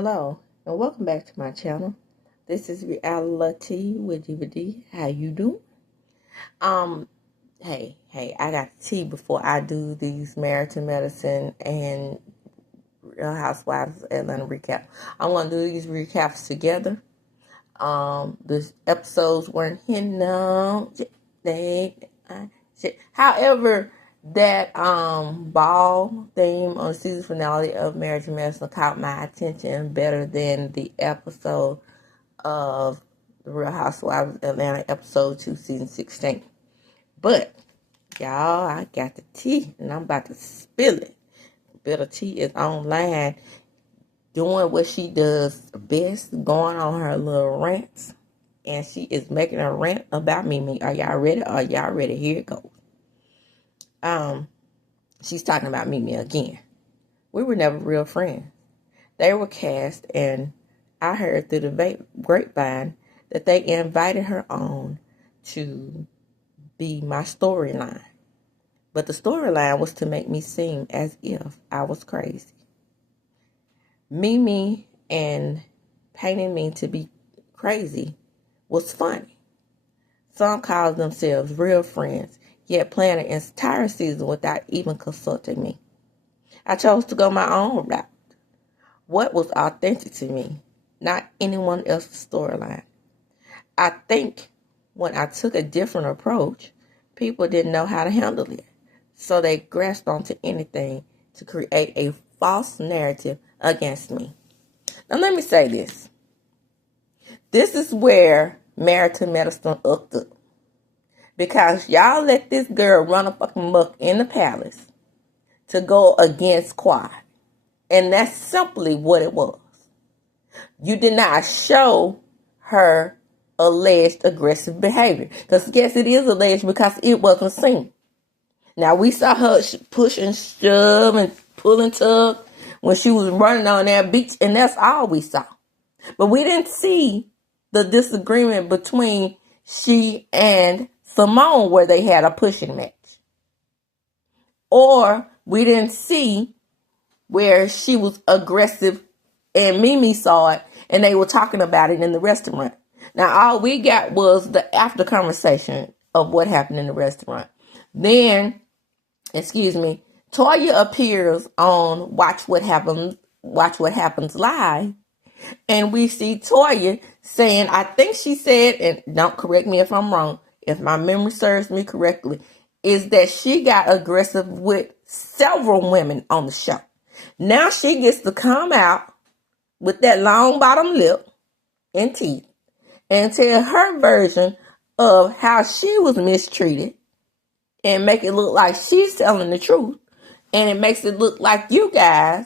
Hello and welcome back to my channel. This is Reality with Diva D. How you doing? Hey, I got tea before I do these Married to Medicine and Real Housewives Atlanta recap. I'm gonna do these recaps together. The episodes weren't hitting on. However, that ball theme on the season finale of Marriage to Medicine caught my attention better than the episode of The Real Housewives of Atlanta episode 2 season 16. But y'all, I got the tea and I'm about to spill it. Bitter Tea is online doing what she does best, going on her little rants, and she is making a rant about Mimi. Are y'all ready? Are y'all ready? Here it goes. She's talking about Mimi again. We were never real friends. They were cast, and I heard through the grapevine that they invited her on to be my storyline. But the storyline was to make me seem as if I was crazy. Mimi and painting me to be crazy was funny. Some called themselves real friends, yet planned an entire season without even consulting me. I chose to go my own route. What was authentic to me, not anyone else's storyline. I think when I took a different approach, people didn't know how to handle it. So they grasped onto anything to create a false narrative against me. Now let me say this. This is where Married to Medicine hooked up. Because y'all let this girl run a fucking muck in the palace to go against Quad. And that's simply what it was. You did not show her alleged aggressive behavior. Because yes, it is alleged because it wasn't seen. Now, we saw her push and shove and pull and tug when she was running on that beach, and that's all we saw. But we didn't see the disagreement between she and Simone where they had a pushing match. Or we didn't see where she was aggressive and Mimi saw it and they were talking about it in the restaurant. Now, all we got was the after conversation of what happened in the restaurant. Then, Toya appears on Watch What Happens Live. And we see Toya saying, I think she said, and don't correct me if I'm wrong, if my memory serves me correctly, is that she got aggressive with several women on the show. Now she gets to come out with that long bottom lip and teeth and tell her version of how she was mistreated and make it look like she's telling the truth. And it makes it look like you guys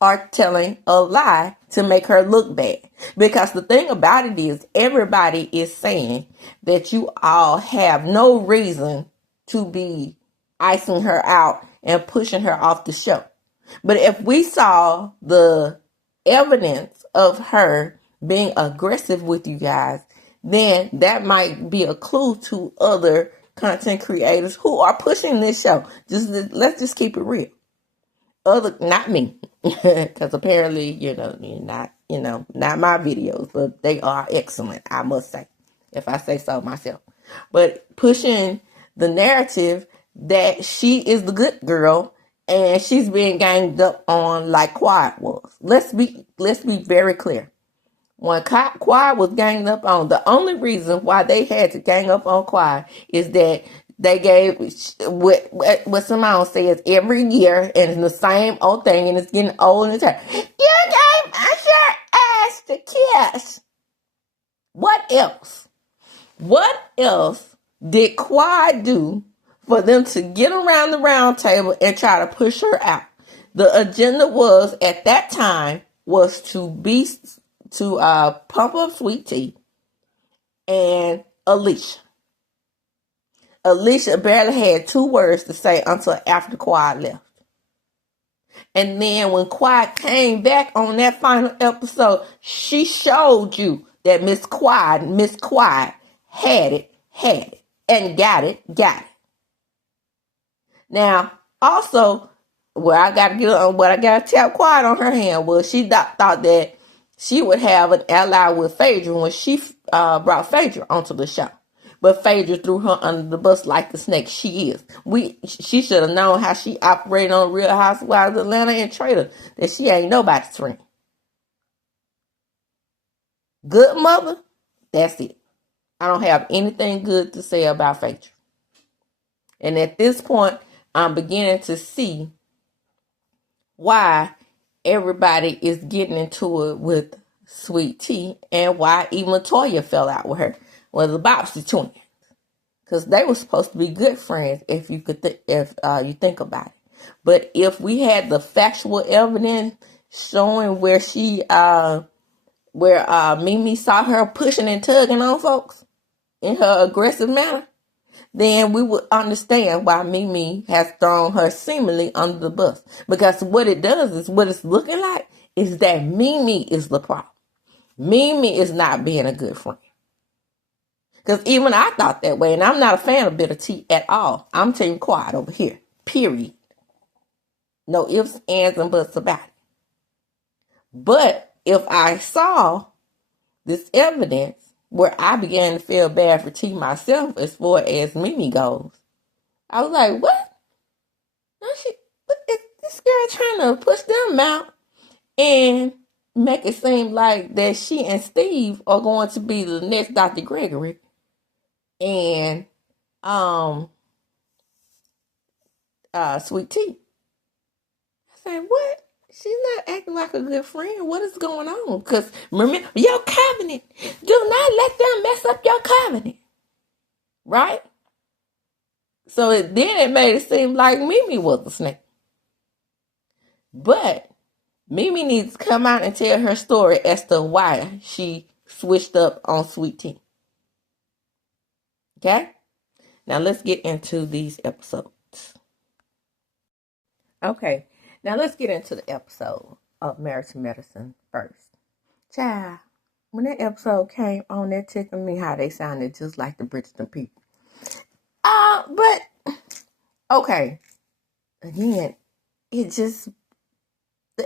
are telling a lie to make her look bad. Because the thing about it is everybody is saying that you all have no reason to be icing her out and pushing her off the show. But if we saw the evidence of her being aggressive with you guys, then that might be a clue to other content creators who are pushing this show. Let's just keep it real. Not me, because apparently, not my videos, but they are excellent, I must say, if I say so myself. But pushing the narrative that she is the good girl and she's being ganged up on like Quad was. Let's be very clear. When Quad was ganged up on, the only reason why they had to gang up on Quad is that they gave what Simone says every year, and it's the same old thing, and it's getting old and tired. You gave us your ass to kiss. What else? What else did Quad do for them to get around the round table and try to push her out? The agenda was at that time was to pump up Sweet Tea and Alicia. Alicia barely had 2 words to say until after Quad left. And then when Quad came back on that final episode, she showed you that Miss Quad had it, and got it. Now, also, what I got to tap Quad on her hand was she thought that she would have an ally with Phaedra when she brought Phaedra onto the show. But Phaedra threw her under the bus like the snake she is. She should have known how she operated on Real Housewives of Atlanta and Trader, that she ain't nobody's friend. Good mother, that's it. I don't have anything good to say about Phaedra. And at this point, I'm beginning to see why everybody is getting into it with Sweet Tea and why even Toya fell out with her. Well, the Bobbsey twins. Because they were supposed to be good friends if you could if you think about it. But if we had the factual evidence showing where Mimi saw her pushing and tugging on folks in her aggressive manner, then we would understand why Mimi has thrown her seemingly under the bus. Because what it does is, what it's looking like is that Mimi is the problem. Mimi is not being a good friend. Because even I thought that way, and I'm not a fan of bitter tea at all. I'm team quiet over here, period. No ifs, ands, and buts about it. But if I saw this evidence where I began to feel bad for T myself as far as Mimi goes, I was like, what? What is this girl trying to push them out and make it seem like that she and Steve are going to be the next Dr. Gregory? And Sweet Tea. I said, what? She's not acting like a good friend. What is going on? Because remember, your covenant. Do not let them mess up your covenant. Right? So then it made it seem like Mimi was a snake. But Mimi needs to come out and tell her story as to why she switched up on Sweet Tea. Okay? Now let's get into these episodes. Okay, now let's get into the episode of Married to Medicine first. Child, when that episode came on, that tickled me how they sounded just like the Bridgerton people. But, okay, again, the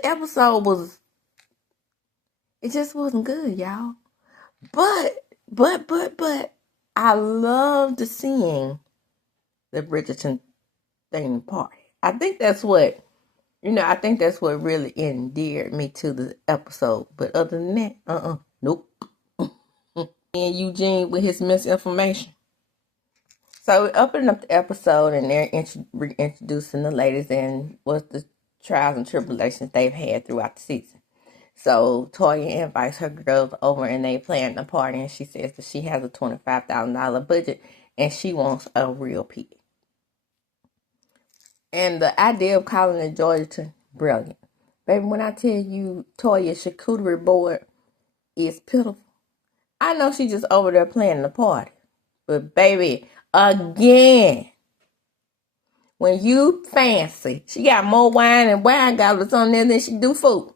episode it just wasn't good, y'all. But, I loved seeing the Bridgerton thing party. I think that's what really endeared me to the episode. But other than that, nope. And Eugene with his misinformation. So we're opening up the episode and they're reintroducing the ladies and what the trials and tribulations they've had throughout the season. So Toya invites her girls over and they plan the party, and she says that she has a $25,000 budget and she wants a real pig. And the idea of calling it Georgia, brilliant. Baby, when I tell you Toya's charcuterie board is pitiful, I know she's just over there planning the party. But baby, again, when you fancy, she got more wine and wine goblets on there than she do food.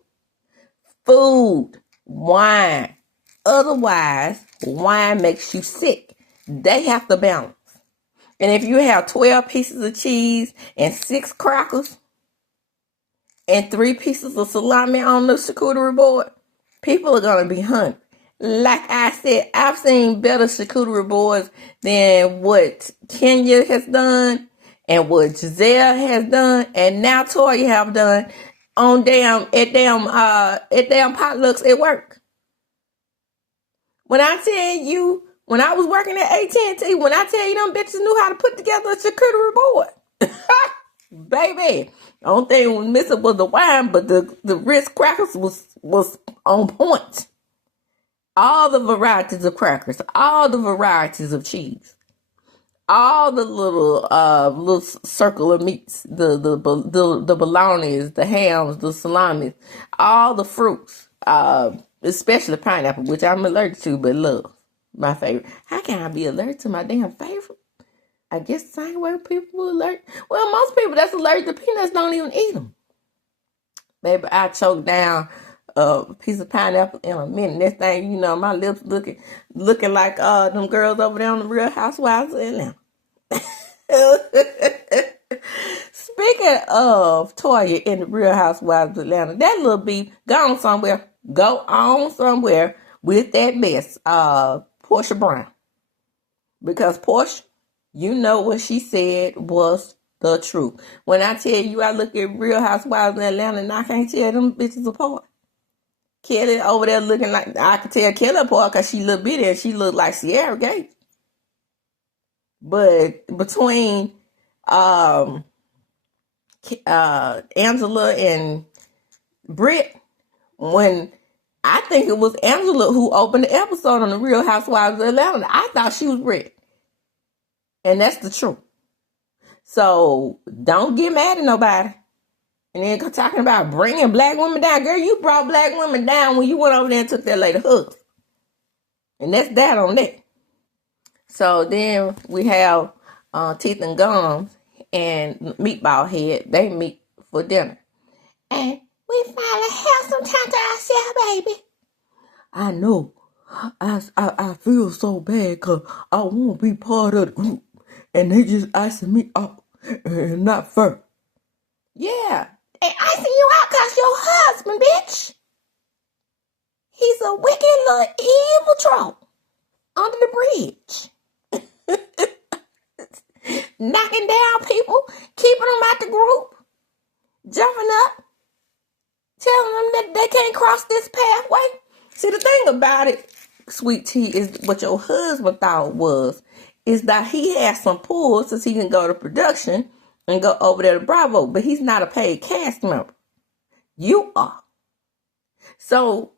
Food, wine. Otherwise, wine makes you sick. They have to balance. And if you have 12 pieces of cheese and 6 crackers and 3 pieces of salami on the charcuterie board, people are going to be hungry. Like I said, I've seen better charcuterie boards than what Kenya has done and what Giselle has done and now Toya have done on at damn potlucks at work. When I tell you, when I was working at AT&T, when I tell you them bitches knew how to put together a charcuterie board. Baby, the only thing was missing was the wine, but the Ritz crackers was on point. All the varieties of crackers, all the varieties of cheese, all the little circle of meats, the bolognas, the hams, the salamis, all the fruits, especially pineapple, which I'm allergic to, but love. My favorite. How can I be allergic to my damn favorite? I guess the same way people are allergic. Well, most people that's allergic to peanuts don't even eat them. Baby, I choked down a piece of pineapple in a minute. Next thing you know, my lips looking like them girls over there on the Real Housewives of Atlanta. Speaking of Toya in the Real Housewives of Atlanta, that little beef gone somewhere. go on somewhere with that mess, Portia Brown. Because Portia, you know what she said was the truth. When I tell you I look at Real Housewives in Atlanta and I can't tell them bitches apart. Kelly over there looking like, I could tell Kelly apart because she looked bitty and she looked like Sierra Gates. But between Angela and Britt, when I think it was Angela who opened the episode on the Real Housewives of Atlanta, I thought she was Britt. And that's the truth. So don't get mad at nobody. And then talking about bringing black women down. Girl, you brought black women down when you went over there and took that lady husband. And that's that on that. So then we have Teeth and Gums and Meatball Head. They meet for dinner. And we finally have some time to ourselves, baby. I know. I feel so bad because I won't be part of the group. And they just icing me out. And not fair. Yeah. They icing you out because your husband, bitch. He's a wicked little evil troll under the bridge. Knocking down people, keeping them out the group, jumping up, telling them that they can't cross this pathway. See, the thing about it, Sweet Tea, is what your husband thought is that he has some pull since he can go to production and go over there to Bravo, but he's not a paid cast member. You are. So,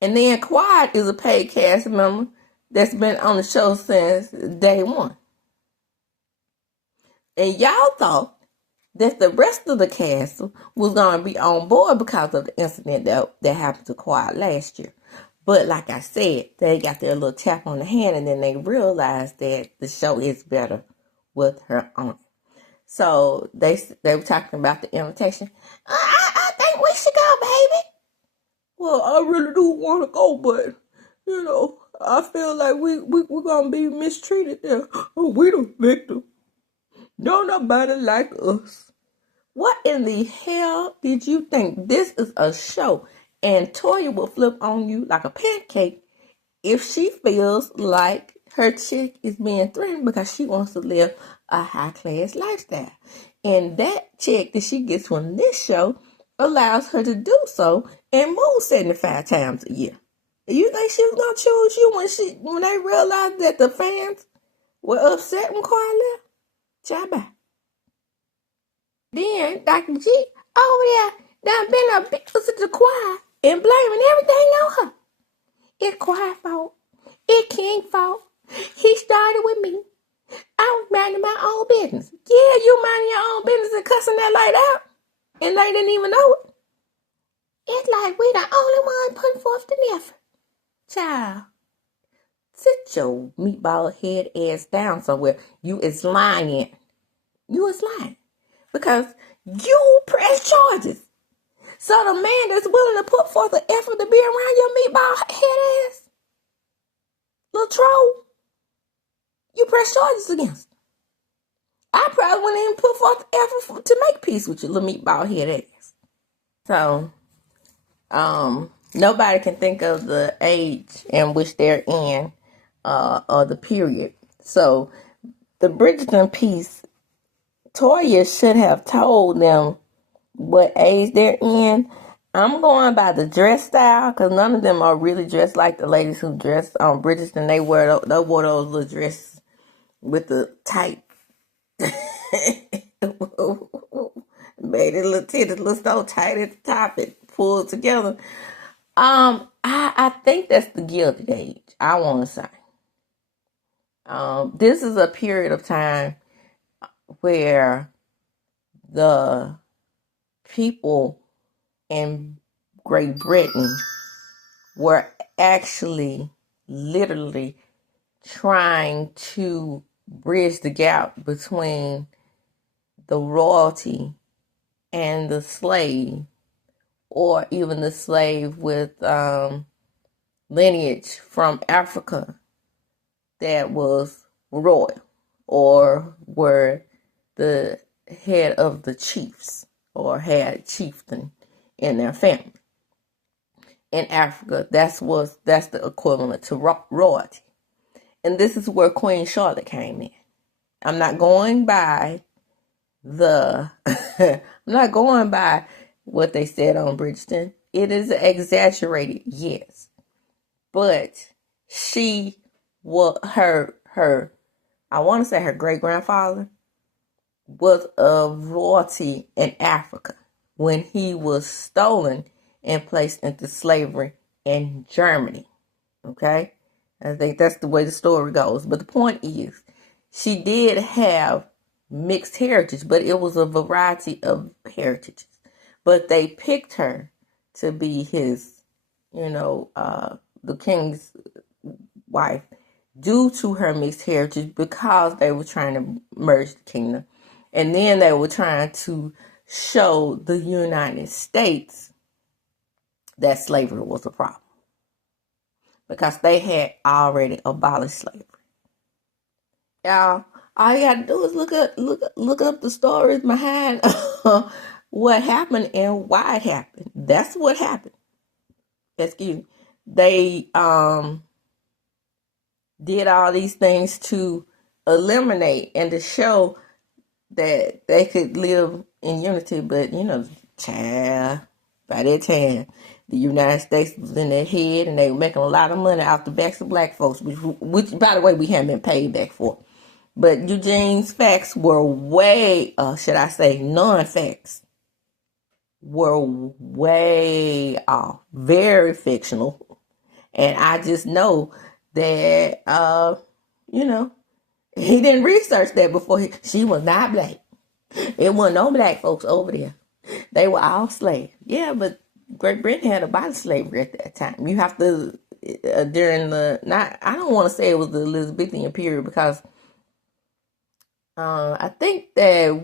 and then Quad is a paid cast member that's been on the show since day one. And y'all thought that the rest of the cast was going to be on board because of the incident that happened to Quad last year. But like I said, they got their little tap on the hand and then they realized that the show is better with her on it. So they were talking about the invitation. I think we should go, baby. Well, I really do want to go, but, you know, I feel like we're going to be mistreated there. Oh, we the victim. Don't nobody like us. What in the hell did you think? This is a show. And Toya will flip on you like a pancake if she feels like her chick is being threatened because she wants to live a high-class lifestyle. And that check that she gets from this show allows her to do so and move 75 times a year. You think she was going to choose you when they realized that the fans were upset when Carl left? Bye. Then Dr. G over there done been a bit to the choir and blaming everything on her. It's choir fault. It's King fault. He started with me. I was minding my own business. Yeah, you minding your own business and cussing that light out. And they didn't even know it. It's like we the only one putting forth the effort. Child, sit your meatball head ass down somewhere. You is lying. You is lying. Because you press charges. So the man that's willing to put forth the effort to be around your meatball head ass, little troll, you press charges against him. I probably wouldn't even put forth the effort to make peace with your little meatball head ass. So, nobody can think of the age in which they're in, or the period. So, the Bridgerton piece, Toya should have told them what age they're in. I'm going by the dress style because none of them are really dressed like the ladies who dressed on Bridgerton. They wore those little dresses with the tight, made it little titties look so tight at the top it pulled together. I think that's the Gilded Age. I want to say. This is a period of time where the people in Great Britain were actually literally trying to bridge the gap between the royalty and the slave, or even the slave with lineage from Africa that was royal or were the head of the chiefs or had chieftain in their family. in Africa. That's the equivalent to royalty. And this is where Queen Charlotte came in. I'm not going by I'm not going by what they said on Bridgerton. It is exaggerated, yes. But she was her I want to say her great grandfather was of royalty in Africa when he was stolen and placed into slavery in Germany. Okay? I think that's the way the story goes. But the point is, she did have mixed heritage, but it was a variety of heritages. But they picked her to be his, the king's wife due to her mixed heritage because they were trying to merge the kingdom. And then they were trying to show the United States that slavery was a problem because they had already abolished slavery. Y'all, all you gotta do is look up the stories behind what happened and why it happened. That's what happened. Excuse me. They did all these things to eliminate and to show that they could live in unity, but child, by that time, the United States was in their head and they were making a lot of money off the backs of black folks, which by the way, we haven't been paid back for. But Eugene's facts were way, should I say, non-facts, were way off, very fictional. And I just know that, he didn't research that before. She was not black. It wasn't no black folks over there. They were all slaves. Yeah, but Great Britain had abolished slavery at that time. You have to, during I don't want to say it was the Elizabethan period because I think that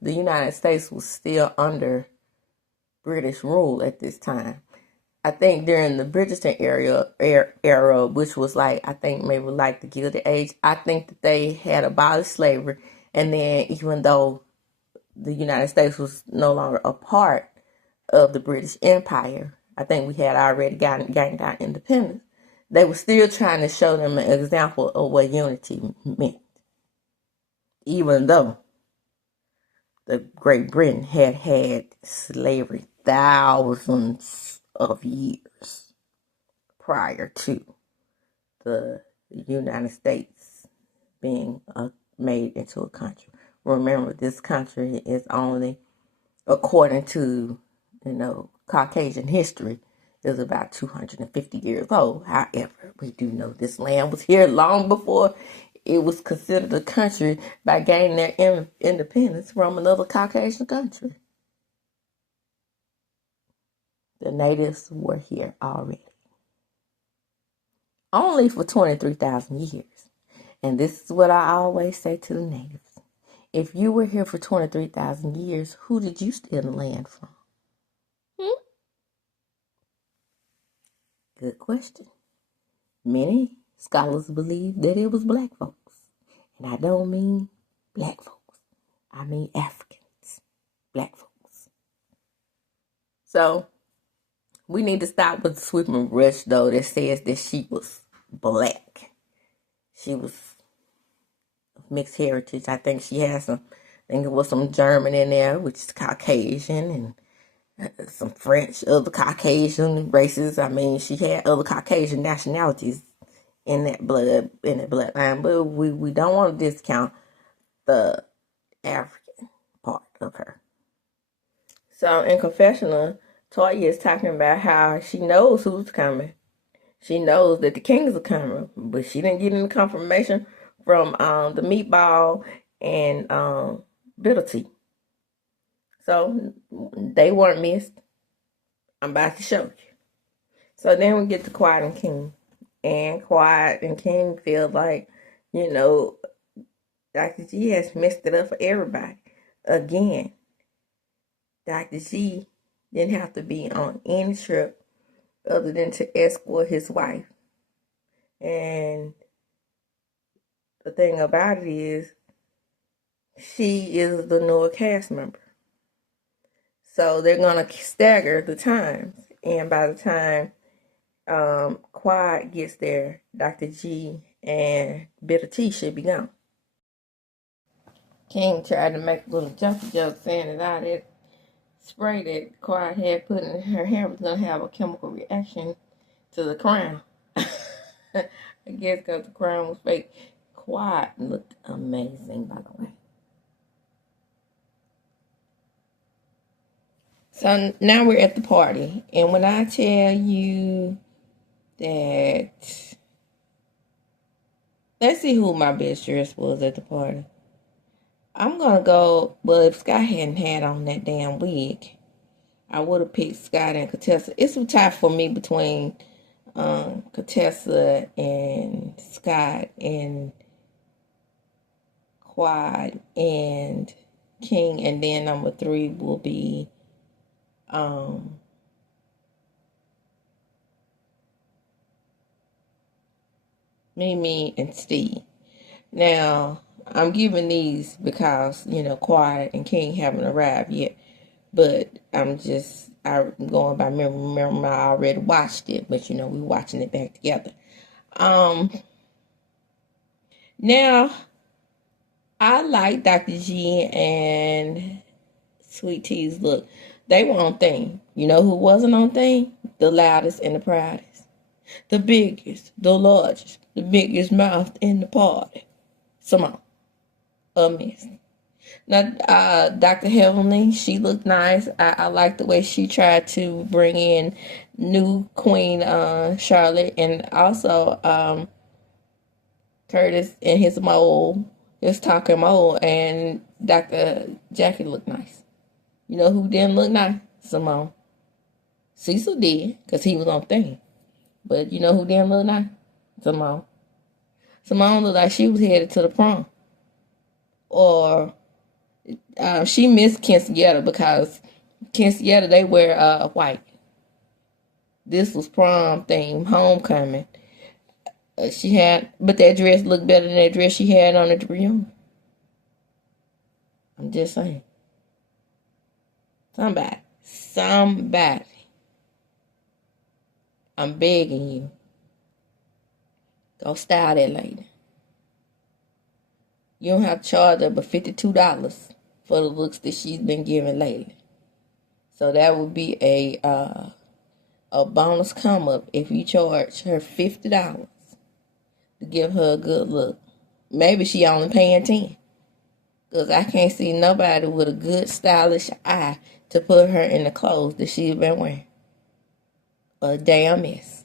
the United States was still under British rule at this time. I think during the Bridgerton era, which was I think maybe the Gilded Age, I think that they had abolished slavery. And then even though the United States was no longer a part of the British Empire, I think we had already gained our independence, they were still trying to show them an example of what unity meant. Even though the Great Britain had slavery thousands of years prior to the United States being made into a country. Remember, this country is only, according to, Caucasian history, is about 250 years old. However, we do know this land was here long before it was considered a country by gaining their independence from another Caucasian country. The natives were here already. Only for 23,000 years. And this is what I always say to the natives. If you were here for 23,000 years, who did you steal the land from? Good question. Many scholars believe that it was black folks. And I don't mean black folks. I mean Africans. Black folks. So, we need to stop with the sweeping brush, though, that says that she was black. She was of mixed heritage. I think she has I think it was some German in there, which is Caucasian, and some French, other Caucasian races. I mean, she had other Caucasian nationalities in that bloodline, but we don't want to discount the African part of her. So in confessional, Toya is talking about how she knows who's coming. She knows that the kings are coming, but she didn't get any confirmation from the meatball and bitter tea. So they weren't missed. I'm about to show you. So then we get to Quiet and King. And Quiet and King feel like, Dr. G has messed it up for everybody. Again, Dr. G didn't have to be on any trip other than to escort his wife. And the thing about it is, she is the newer cast member. So they're going to stagger the times. And by the time Quad gets there, Dr. G and Bitter T should be gone. King tried to make a little jumpy joke saying that all that spray that Quad had put in her hair was going to have a chemical reaction to the crown. I guess because the crown was fake. Quad looked amazing, by the way. So now we're at the party. And when I tell you that, let's see who my best dress was at the party. I'm going to go, well, if Sky hadn't had on that damn wig, I would have picked Scott and Contessa. It's a tie for me between Contessa and Scott and Quad and King. And then number 3 will be Mimi and Steve. Now, I'm giving these because, Quad and King haven't arrived yet. But I'm going by memory. Remember, I already watched it, but we're watching it back together. Now, I like Dr. G and Sweet T's look. They were on theme. You know who wasn't on theme? The loudest and the proudest. The biggest, the largest, the biggest mouth in the party. Simone. A miss. Now, Dr. Heavenly, she looked nice. I like the way she tried to bring in new Queen Charlotte, and also Curtis and his mole, his talking mole, and Dr. Jackie looked nice. You know who didn't look nice? Simone. Cecil did, because he was on thing. But you know who didn't look nice? Simone. Simone looked like she was headed to the prom. Or she missed Quinceañera because Quinceañera, they wear white. This was prom theme, homecoming. But that dress looked better than that dress she had on at the reunion. I'm just saying. Somebody. I'm begging you. Go style that lady. You don't have to charge her but $52 for the looks that she's been giving lately. So that would be a bonus come up if you charge her $50 to give her a good look. Maybe she only paying $10. Because I can't see nobody with a good stylish eye to put her in the clothes that she's been wearing. A damn mess.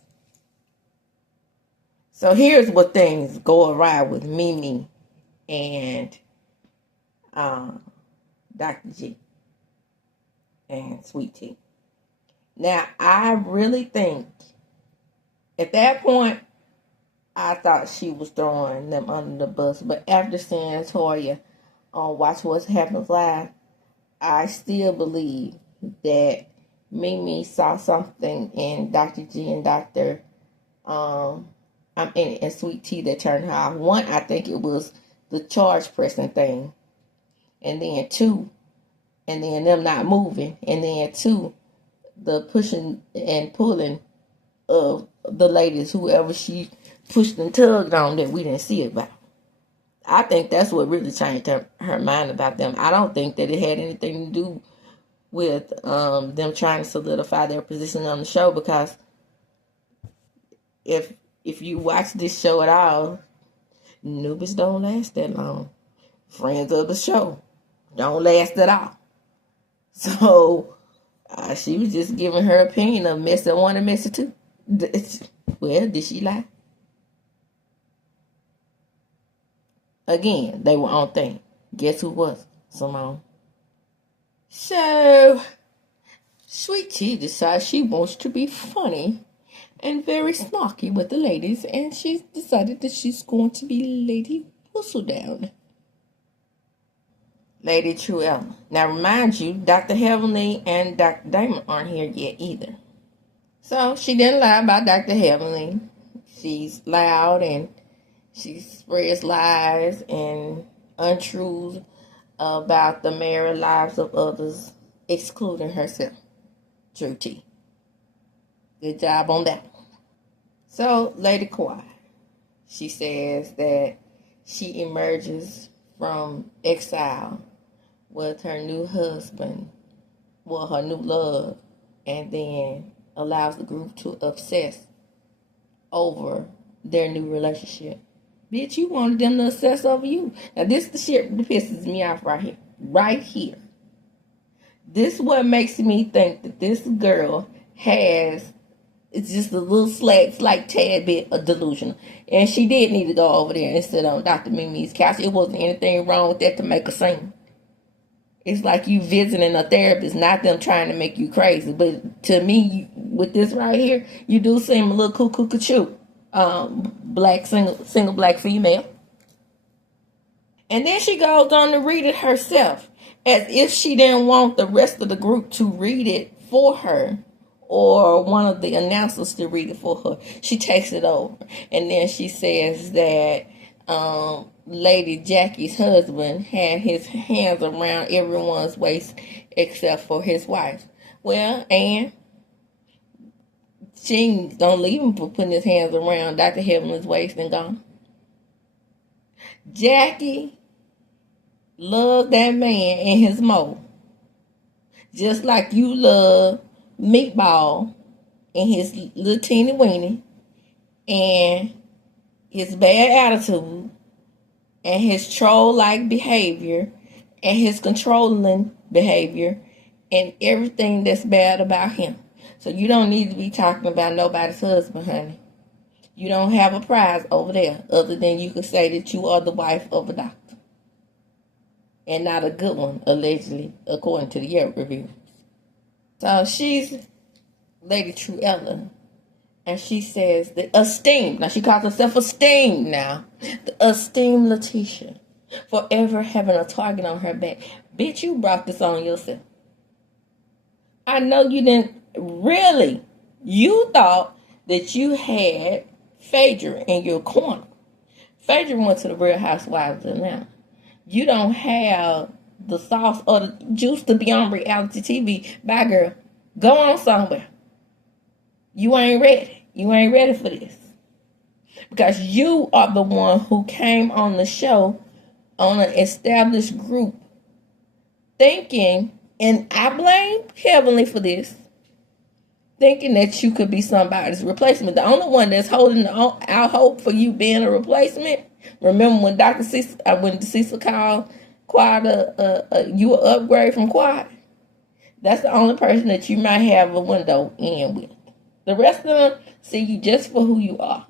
So here's what things go awry with Mimi and Dr. G and Sweet Tea. Now, I really think at that point, I thought she was throwing them under the bus. But after seeing Toya on Watch What Happens Live, I still believe that Mimi saw something in Dr. G and and Sweet Tea that turned her off. One, I think it was the charge pressing thing. And then 2, and then them not moving. And then 2, the pushing and pulling of the ladies, whoever she pushed and tugged on that we didn't see about. I think that's what really changed her mind about them. I don't think that it had anything to do with them trying to solidify their position on the show, because if you watch this show at all, newbies don't last that long. Friends of the show don't last at all. So she was just giving her opinion of messy 1 and messy 2. Well, did she lie? Again, they were on thing. Guess who was? Simone. So, Sweet Tea decides she wants to be funny and very snarky with the ladies, and she's decided that she's going to be Lady Whistledown. Lady Truella. Now, remind you, Dr. Heavenly and Dr. Damon aren't here yet either. So, she didn't lie about Dr. Heavenly. She's loud and she spreads lies and untruths about the married lives of others, excluding herself. True Tea. Good job on that. So, Lady Kawhi, she says that she emerges from exile with her new husband, well, her new love, and then allows the group to obsess over their new relationship. Bitch, you wanted them to obsess over you. Now, this is the shit that pisses me off right here. Right here. This is what makes me think that this girl has, it's just a little slight tad bit of delusional. And she did need to go over there and sit on Dr. Mimi's couch. It wasn't anything wrong with that to make a scene. It's like you visiting a therapist, not them trying to make you crazy. But to me, with this right here, you do seem a little cuckoo-cuckoo. Black single black female. And then she goes on to read it herself, as if she didn't want the rest of the group to read it for her, or one of the announcers to read it for her. She takes it over, and then she says that Lady Jackie's husband had his hands around everyone's waist except for his wife. Well, and she don't leave him for putting his hands around Dr. Heavenly's waist and gone. Jackie loved that man and his mo, just like you love Meatball and his little teeny weeny and his bad attitude and his troll-like behavior and his controlling behavior and everything that's bad about him. So you don't need to be talking about nobody's husband, honey. You don't have a prize over there other than you could say that you are the wife of a doctor. And not a good one, allegedly, according to the Yelp reviews. So she's Lady Truella, and she says the esteemed, now she calls herself esteemed now, the esteemed Letitia, forever having a target on her back. Bitch, you brought this on yourself. I know you didn't, really, you thought that you had Phaedra in your corner. Phaedra went to the Real Housewives of Atlanta. You don't have the sauce or the juice to be on reality TV. Bye, girl. Go on somewhere. You ain't ready. You ain't ready for this. Because you are the one who came on the show on an established group thinking, and I blame Heavenly for this, thinking that you could be somebody's replacement. The only one that's holding out hope for you being a replacement, remember when when Cecil called Quad you an upgrade from Quad? That's the only person that you might have a window in with. The rest of them see you just for who you are.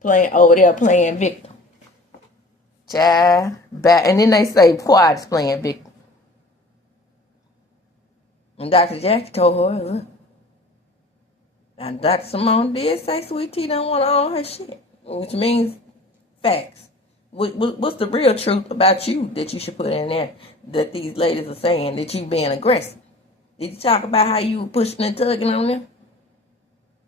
Playing over there, playing victim. Child, back, and then they say Quad's playing victim. And Dr. Jackie told her, look. And Dr. Simone did say Sweet Tea don't want to own her shit, which means facts. What's the real truth about you that you should put in there that these ladies are saying that you being aggressive? Did you talk about how you were pushing and tugging on them?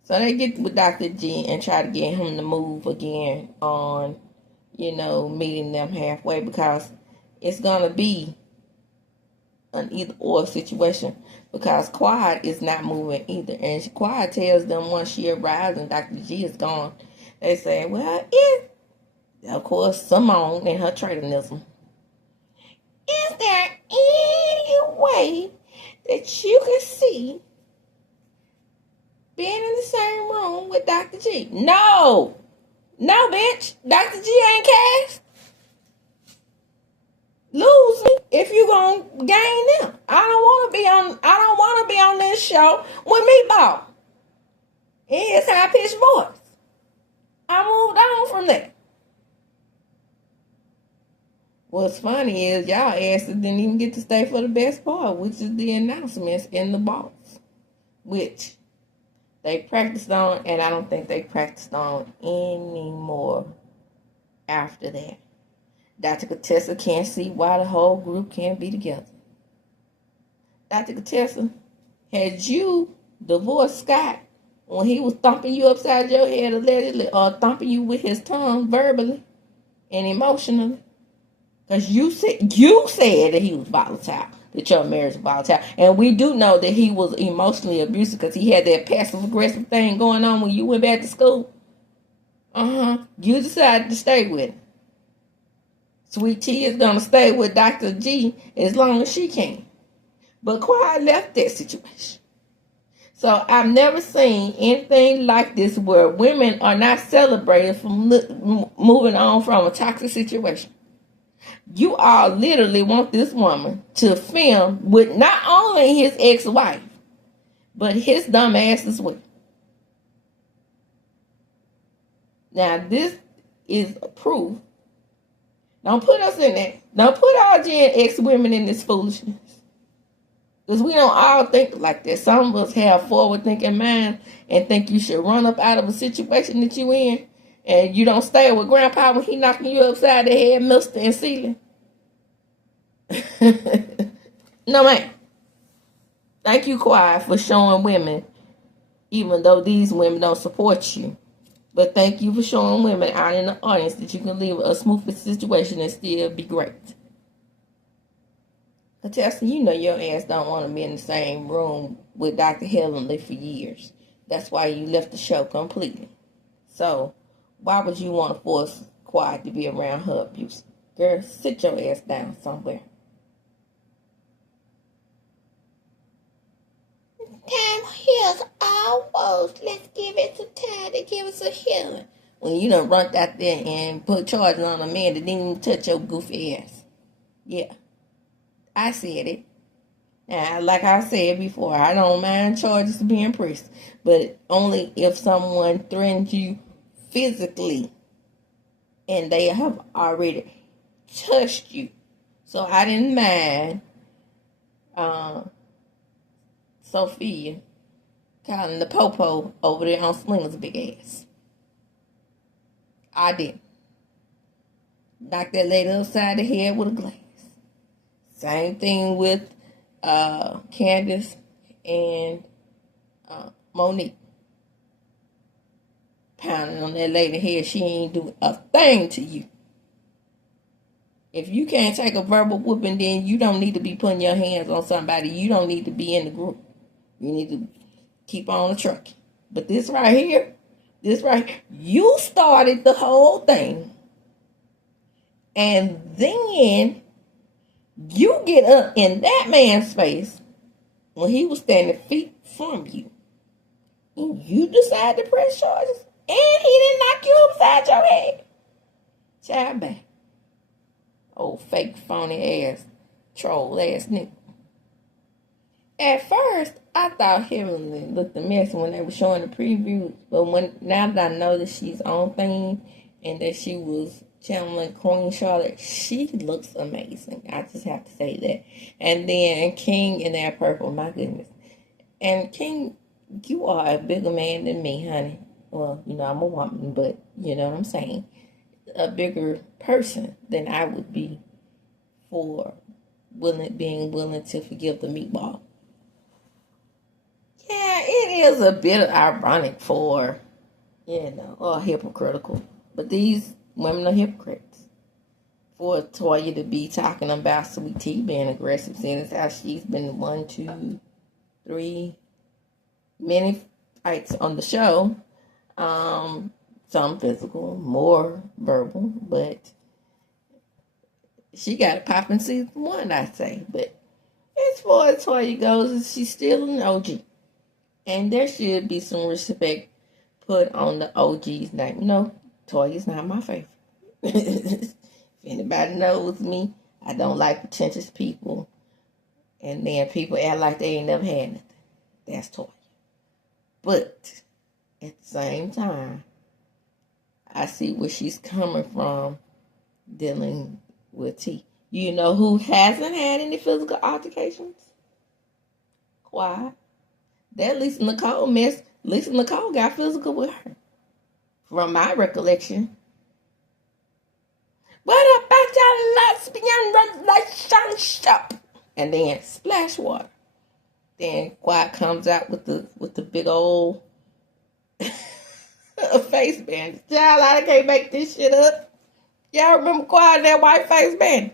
So they get with Dr. G and try to get him to move again on, meeting them halfway, because it's going to be an either or situation, because Quad is not moving either. And Quad tells them once she arrives and Dr. G is gone, they say, well, of course, Simone and her traitornism. Is there any way that you can see being in the same room with Dr. G? No, bitch. Dr. G ain't cast. Lose me if you gonna gain them. I don't want to be on this show with Meatball in his high pitched voice. I moved on from that. What's funny is y'all asses didn't even get to stay for the best part, which is the announcements and the balls, which they practiced on, and I don't think they practiced on anymore after that. Dr. Contessa can't see why the whole group can't be together. Dr. Contessa, had you divorced Scott when he was thumping you upside your head allegedly, or thumping you with his tongue verbally and emotionally? Because you said that he was volatile. that your marriage is volatile. And we do know that he was emotionally abusive because he had that passive aggressive thing going on when you went back to school. You decided to stay with him. Sweet Tea is going to stay with Dr. G as long as she can. But Quiet left that situation. So I've never seen anything like this where women are not celebrated for moving on from a toxic situation. You all literally want this woman to film with not only his ex-wife, but his dumb ass as well. Now this is proof. Don't put us in that. Don't put our Gen X women in this foolishness. Because we don't all think like that. Some of us have forward-thinking minds and think you should run up out of a situation that you in and you don't stay with Grandpa when he knocking you upside the head, mister and ceiling. No, man. Thank you, Quiet, for showing women, even though these women don't support you. But thank you for showing women out in the audience that you can leave a smooth situation and still be great. Tessa, you know your ass don't want to be in the same room with Dr. Heavenly for years. That's why you left the show completely. So, why would you want to force Quiet to be around her abuse? Girl, sit your ass down somewhere. Time heals our woes. Let's give it some time to give us a healing. When you done run out there and put charges on a man that didn't even touch your goofy ass. Yeah. I said it. Now, like I said before, I don't mind charges being pressed, but only if someone threatens you physically and they have already touched you. So I didn't mind Sophia calling the popo over there on Slinger's big ass. I didn't. Knocked that lady upside the head with a glass. Same thing with Candace and Monique. Pounding on that lady's head. She ain't do a thing to you. If you can't take a verbal whooping, then you don't need to be putting your hands on somebody. You don't need to be in the group. You need to keep on the truck. But this right here, you started the whole thing. And then you get up in that man's face when he was standing feet from you. And you decide to press charges. And he didn't knock you upside your head. Child back. Old fake phony ass, troll ass nigga. At first, I thought Heavenly looked a mess when they were showing the preview. But now that I know that she's on theme and that she was channeling Queen Charlotte, she looks amazing. I just have to say that. And then King in that purple, my goodness. And King, you are a bigger man than me, honey. Well, you know, I'm a woman, but you know what I'm saying. A bigger person than I would be for being willing to forgive the meatball. Yeah, it is a bit ironic or hypocritical. But these women are hypocrites. For Toya to be talking about Sweet Tea being aggressive, seeing as how she's been 1, 2, 3, many fights on the show. Some physical, more verbal, but she got it popping season 1, I'd say. But as far as Toya goes, she's still an OG. And there should be some respect put on the OG's name. No, Toya's not my favorite. If anybody knows me, I don't like pretentious people. And then people act like they ain't never had nothing. That's Toya. But at the same time, I see where she's coming from dealing with T. You know who hasn't had any physical altercations? Quiet. That Lisa Nicole mess. Lisa Nicole got physical with her. From my recollection. What about your lesbian relationship? And then splash water. Then Quiet comes out with the big old face bandage. Y'all, I can't make this shit up. Y'all remember Quiet and that white face bandage?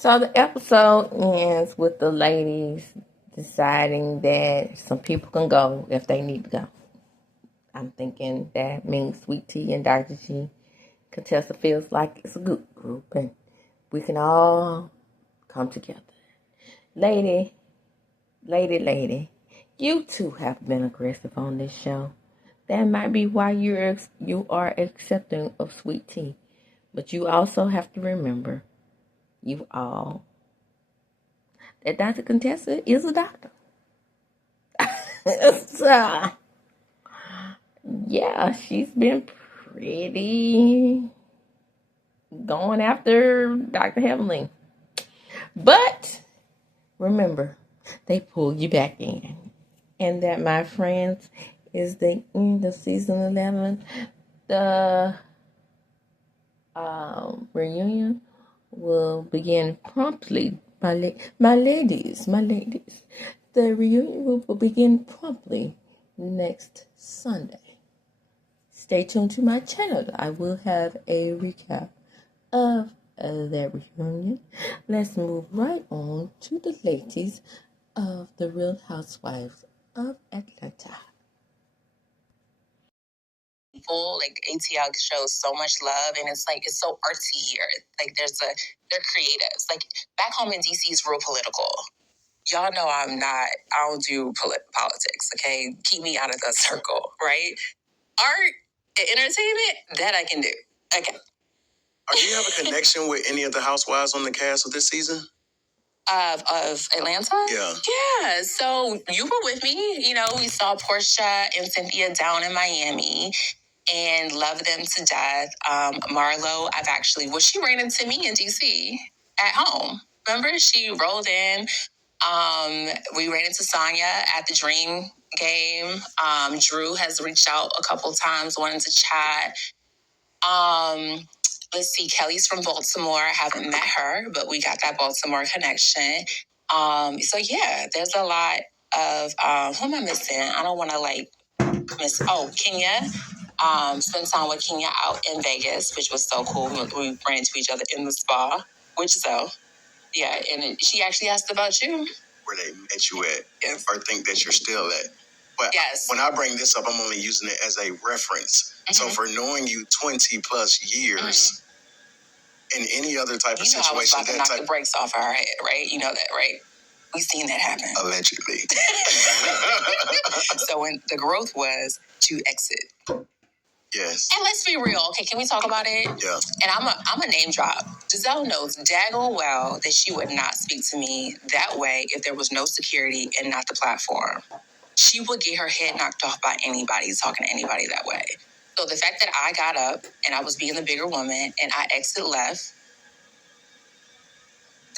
So the episode ends with the ladies deciding that some people can go if they need to go. I'm thinking that means Sweet Tea and Dr. G. Contessa feels like it's a good group and we can all come together. Lady, you too have been aggressive on this show. That might be why you are accepting of Sweet Tea. But you also have to remember, you all, that Dr. Contessa is a doctor. So, yeah, she's been pretty going after Dr. Heavenly. But remember, they pull you back in. And that, my friends, is the end of season 11. The reunion will begin promptly. My ladies. The reunion will begin promptly next Sunday. Stay tuned to my channel. I will have a recap of that reunion. Let's move right on to the ladies of the Real Housewives of Atlanta. People like ATL shows so much love, and it's like it's so artsy here. Like they're creatives. Like back home in DC is real political. Y'all know I don't do politics. Okay, keep me out of the circle, right? Art and entertainment that I can do. Okay. Do you have a connection with any of the housewives on the cast of this season? Of Atlanta? Yeah. Yeah. So you were with me. You know, we saw PORSHA and Cynthia down in Miami and love them to death. Marlo, she ran into me in DC at home. Remember, she rolled in. We ran into Sonya at the Dream game. Drew has reached out a couple times, wanting to chat. Let's see, Kelly's from Baltimore. I haven't met her, but we got that Baltimore connection. So yeah, there's a lot of who am I missing? I don't want to miss. Oh, Kenya. Spent time with Kenya out in Vegas, which was so cool. We ran into each other in the spa, yeah. And she actually asked about you. Where they met you at, yes. Or think that you're still at. But yes. When I bring this up, I'm only using it as a reference. Mm-hmm. So for knowing you 20 plus years, in any other type of situation, I was about to knock the brakes off our head, right? You know that, right? We've seen that happen. Allegedly. So when the growth was to exit. Yes. And let's be real. Okay, can we talk about it? Yeah. And I'm a name drop. Giselle knows daggone well that she would not speak to me that way if there was no security and not the platform. She would get her head knocked off by anybody talking to anybody that way. So the fact that I got up and I was being the bigger woman and I exit left,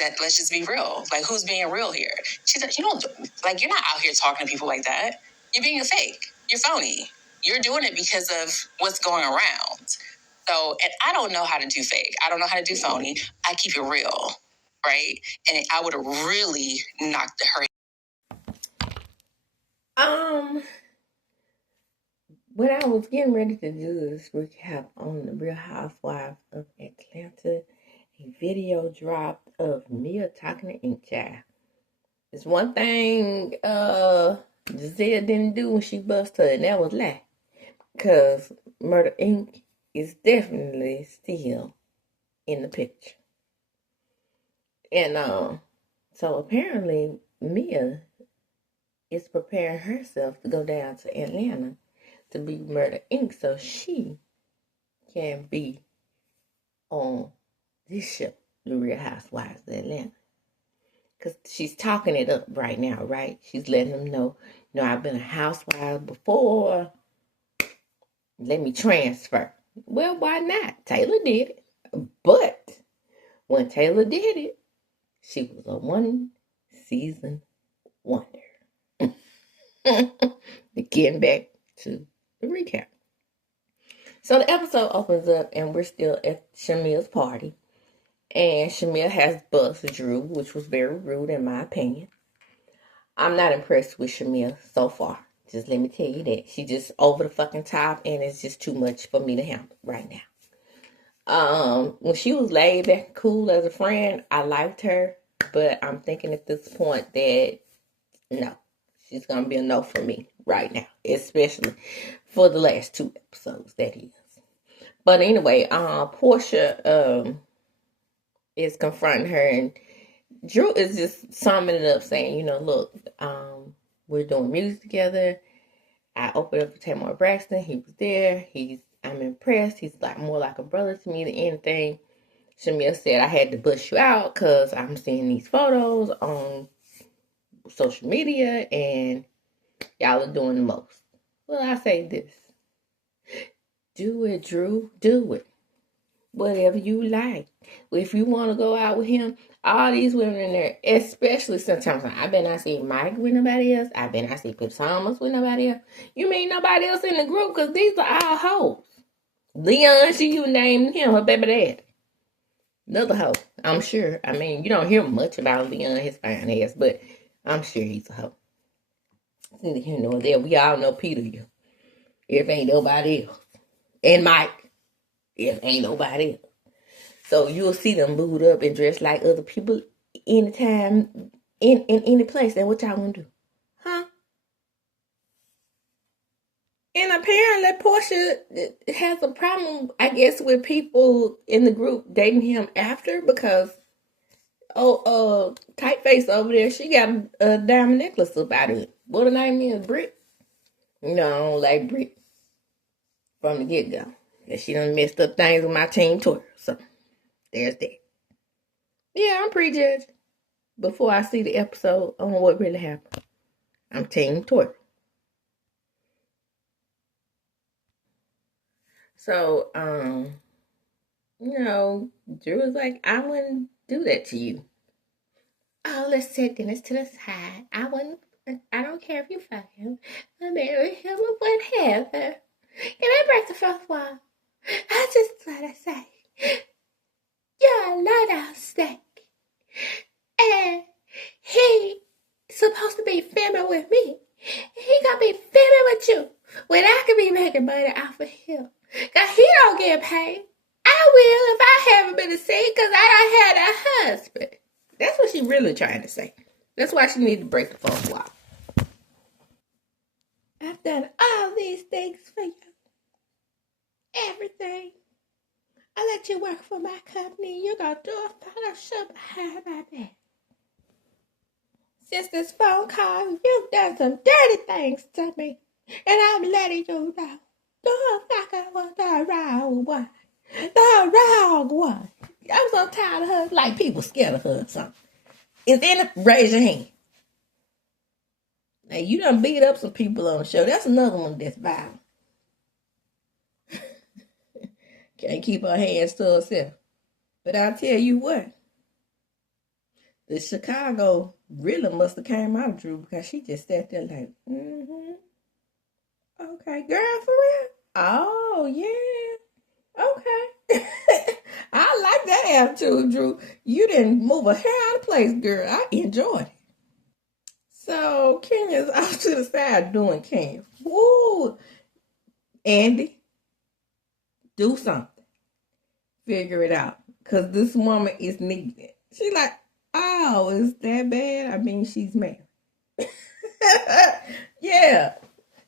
that let's just be real. Like, who's being real here? She's like, you're not out here talking to people like that. You're being a fake. You're phony. You're doing it because of what's going around. So, and I don't know how to do fake. I don't know how to do phony. I keep it real, right? And I would have really knocked her. When I was getting ready to do this recap on the Real Housewives of Atlanta, a video dropped of Mia talking to Ink Child. It's one thing Giselle didn't do when she bust her, and that was lie. Because Murder Inc. is definitely still in the picture. And so apparently Mia is preparing herself to go down to Atlanta to be Murder Inc. so she can be on this show, The Real Housewives of Atlanta. Because she's talking it up right now, right? She's letting them know, I've been a housewife before. Let me transfer. Well, why not? Taylor did it. But when Taylor did it, she was a one-season wonder. Getting back to the recap. So the episode opens up and we're still at Shamia's party. And Shamia has buzzed Drew, which was very rude in my opinion. I'm not impressed with Shamia so far. Just let me tell you that. She's just over the fucking top and it's just too much for me to handle right now. When she was laid back and cool as a friend, I liked her, but I'm thinking at this point that no, she's gonna be a no for me right now, especially for the last 2 episodes. That is. But anyway, PORSHA is confronting her, and Drew is just summing it up, saying, look, we're doing music together. I opened up for Tamar Braxton. He was there. I'm impressed. He's like more like a brother to me than anything. Shamil said I had to bust you out because I'm seeing these photos on social media and y'all are doing the most. Well, I say this. Do it, Drew. Do it. Whatever you like. If you want to go out with him, all these women in there, especially sometimes, I bet not see Mike with nobody else. I bet not see Pip Thomas with nobody else. You mean nobody else in the group? Because these are all hoes. Leon, she you named him her baby dad. Another hoe, I'm sure. I mean, you don't hear much about Leon, his fine ass, but I'm sure he's a hoe. You know that we all know Peter. If ain't nobody else, and Mike, if ain't nobody else. So you'll see them booed up and dressed like other people anytime, in any place. And what y'all gonna do? Huh? And apparently PORSHA has a problem, I guess, with people in the group dating him after because, Typeface over there, she got a diamond necklace about it. What her name is? Britt? No, I don't like Britt from the get-go. And she done messed up things with my team Twitter. So, there's that. Yeah, I'm prejudged before I see the episode on what really happened. I'm team Twitter. So, Drew was like, I wouldn't do that to you. Oh, let's set Dennis to the side. I don't care if you fuck him. I marry him or whatever. Can I break the fourth wall? I just gotta say, you're a low-down snake. And he supposed to be filming with me. He gonna be filming with you when I could be making money off of him. Cause he don't get paid. I will if I haven't been seen because I don't have a husband. That's what she really trying to say. That's why she need to break the fourth wall. I've done all these things for you. Everything. I let you work for my company. You're gonna do a photo shoot behind my back. Since this phone call, you've done some dirty things to me. And I'm letting you know. The fucker was the wrong one. The wrong one. I'm so tired of her. Like people scared of her or something. Is any raise your hand. Now you done beat up some people on the show. That's another one that's violent. Can't keep her hands to herself. But I'll tell you what. The Chicago really must have came out of Drew because she just sat there like, okay, girl, for real? Oh, yeah. Okay. I like that attitude, Drew. You didn't move a hair out of place, girl. I enjoyed it. So Kenya's off to the side doing Kenya. Woo! Andy, do something. Figure it out. Because this woman is needed. She's like, oh, is that bad? I mean, she's married. Yeah.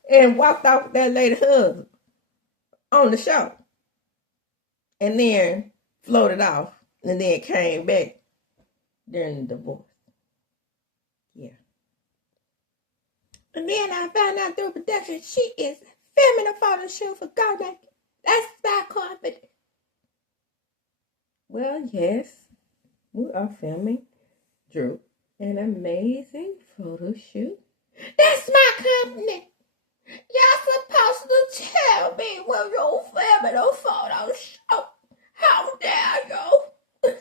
And walked off with that lady husband on the show. And then floated off. And then came back during the divorce. Yeah. And then I found out through production she is filming a photo shoot for Go Naked. That's my confidence. Well, yes, we are filming Drew an amazing photo shoot. That's my company. Y'all supposed to tell me when you're filming a photo shoot. How dare you?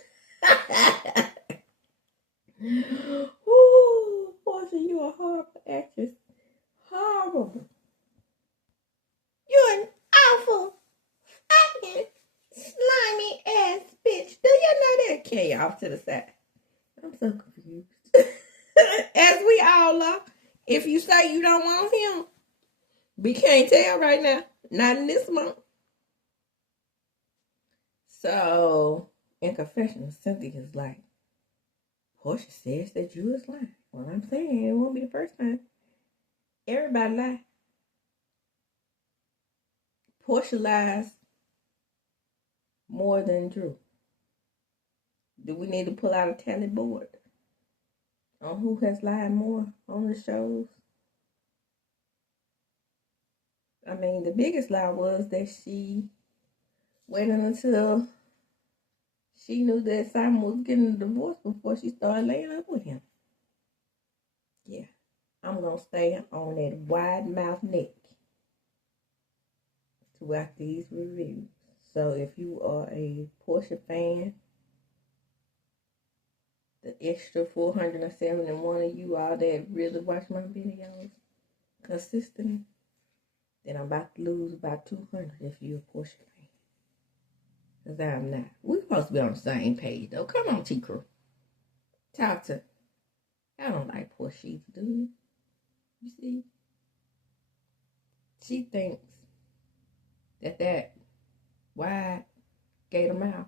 Ooh, Portia, you a horrible actress. Horrible. You an awful, fucking, slimy ass bitch. Do you know that? Okay, off to the side. I'm so confused. As we all are. If you say you don't want him, we can't tell right now. Not in this month. So, in confessional, Cynthia's like, Porsha says that you is lying. Well, I'm saying it won't be the first time. Everybody lie. Porsha lies more than Drew. Do we need to pull out a tally board on who has lied more on the shows? I mean, the biggest lie was that she waited until she knew that Simon was getting a divorce before she started laying up with him. Yeah, I'm going to stay on that wide mouth neck throughout these reviews. So if you are a Porsha fan, the extra 471 of you all that really watch my videos consistently, then I'm about to lose about 200 if you're a Porsha fan. Because I'm not. We're supposed to be on the same page, though. Come on, T-Crew. Talk to. I don't like Porsha either, do you? You see? She thinks that wide gator mouth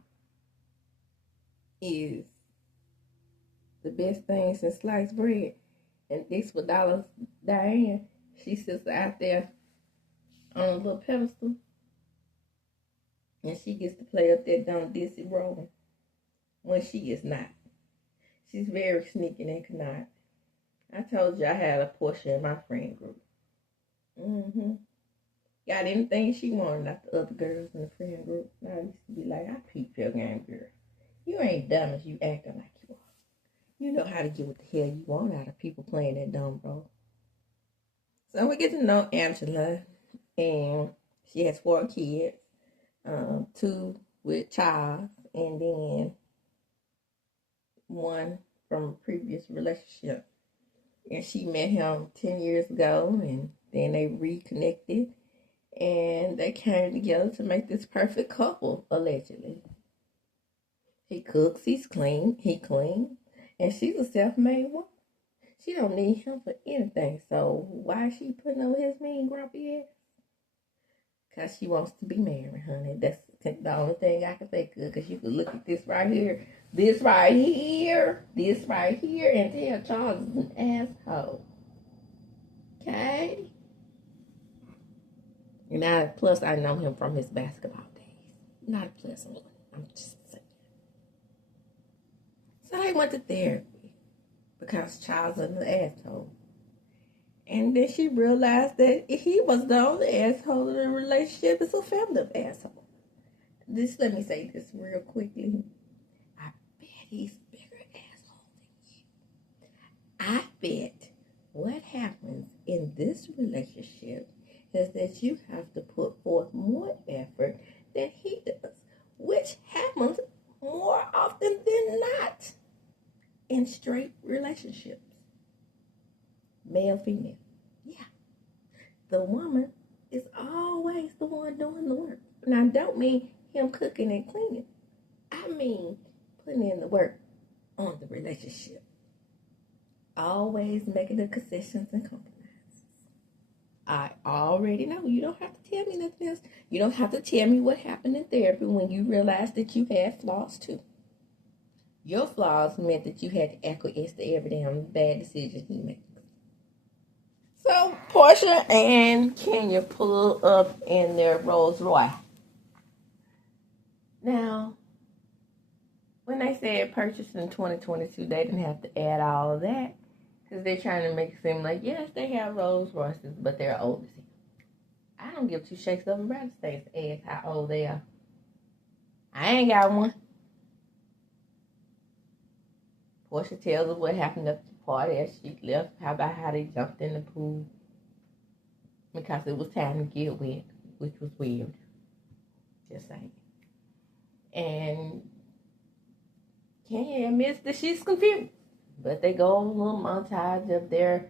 is the best thing since sliced bread. And this for Dollar Diane, she sits out there on a little pedestal, and she gets to play up that dumb dissy role when she is not. She's very sneaky and conniving. I told you I had a Porsha in my friend group. Got anything she wanted like the other girls in the friend group. And I used to be like, I peep your game, girl. You ain't dumb as you acting like you are. You know how to get what the hell you want out of people playing that dumb role. So we get to know Angela, and she has 4 kids, 2 with Charles, and then 1 from a previous relationship. And she met him 10 years ago, and then they reconnected, and they came together to make this perfect couple, allegedly. He cooks, he cleans, and she's a self-made woman. She don't need him for anything, so why is she putting on his mean grumpy ass? Because she wants to be married, honey. That's the only thing I can think of, because you can look at this right here, and tell Charles is an asshole. Okay? And plus, I know him from his basketball days. Not a pleasant one. I'm just saying. So they went to therapy because Charles is an asshole. And then she realized that he was the only asshole in the relationship. It's a family of assholes. Let me say this real quickly. I bet he's a bigger asshole than you. I bet what happens in this relationship is that you have to put forth more effort than he does, which happens more often than not in straight relationships. Male, female. Yeah. The woman is always the one doing the work. Now, I don't mean him cooking and cleaning. I mean putting in the work on the relationship. Always making the concessions and compromises. I already know. You don't have to tell me nothing else. You don't have to tell me what happened in therapy when you realized that you had flaws too. Your flaws meant that you had to acquiesce to every damn bad decision he makes. So Porsha and Kenya pull up in their Rolls Royce. Now, when they said purchased in 2022, they didn't have to add all of that, because they're trying to make it seem like, yes, they have Rolls Royces, but they're old as hell. I don't give 2 shakes of a rattlesnake to ask how old they are. I ain't got one. Porsha tells us what happened at the party as she left. How about how they jumped in the pool? Because it was time to get wet, which was weird. Just saying. And Kenya admits that she's confused. But they go on a little montage of their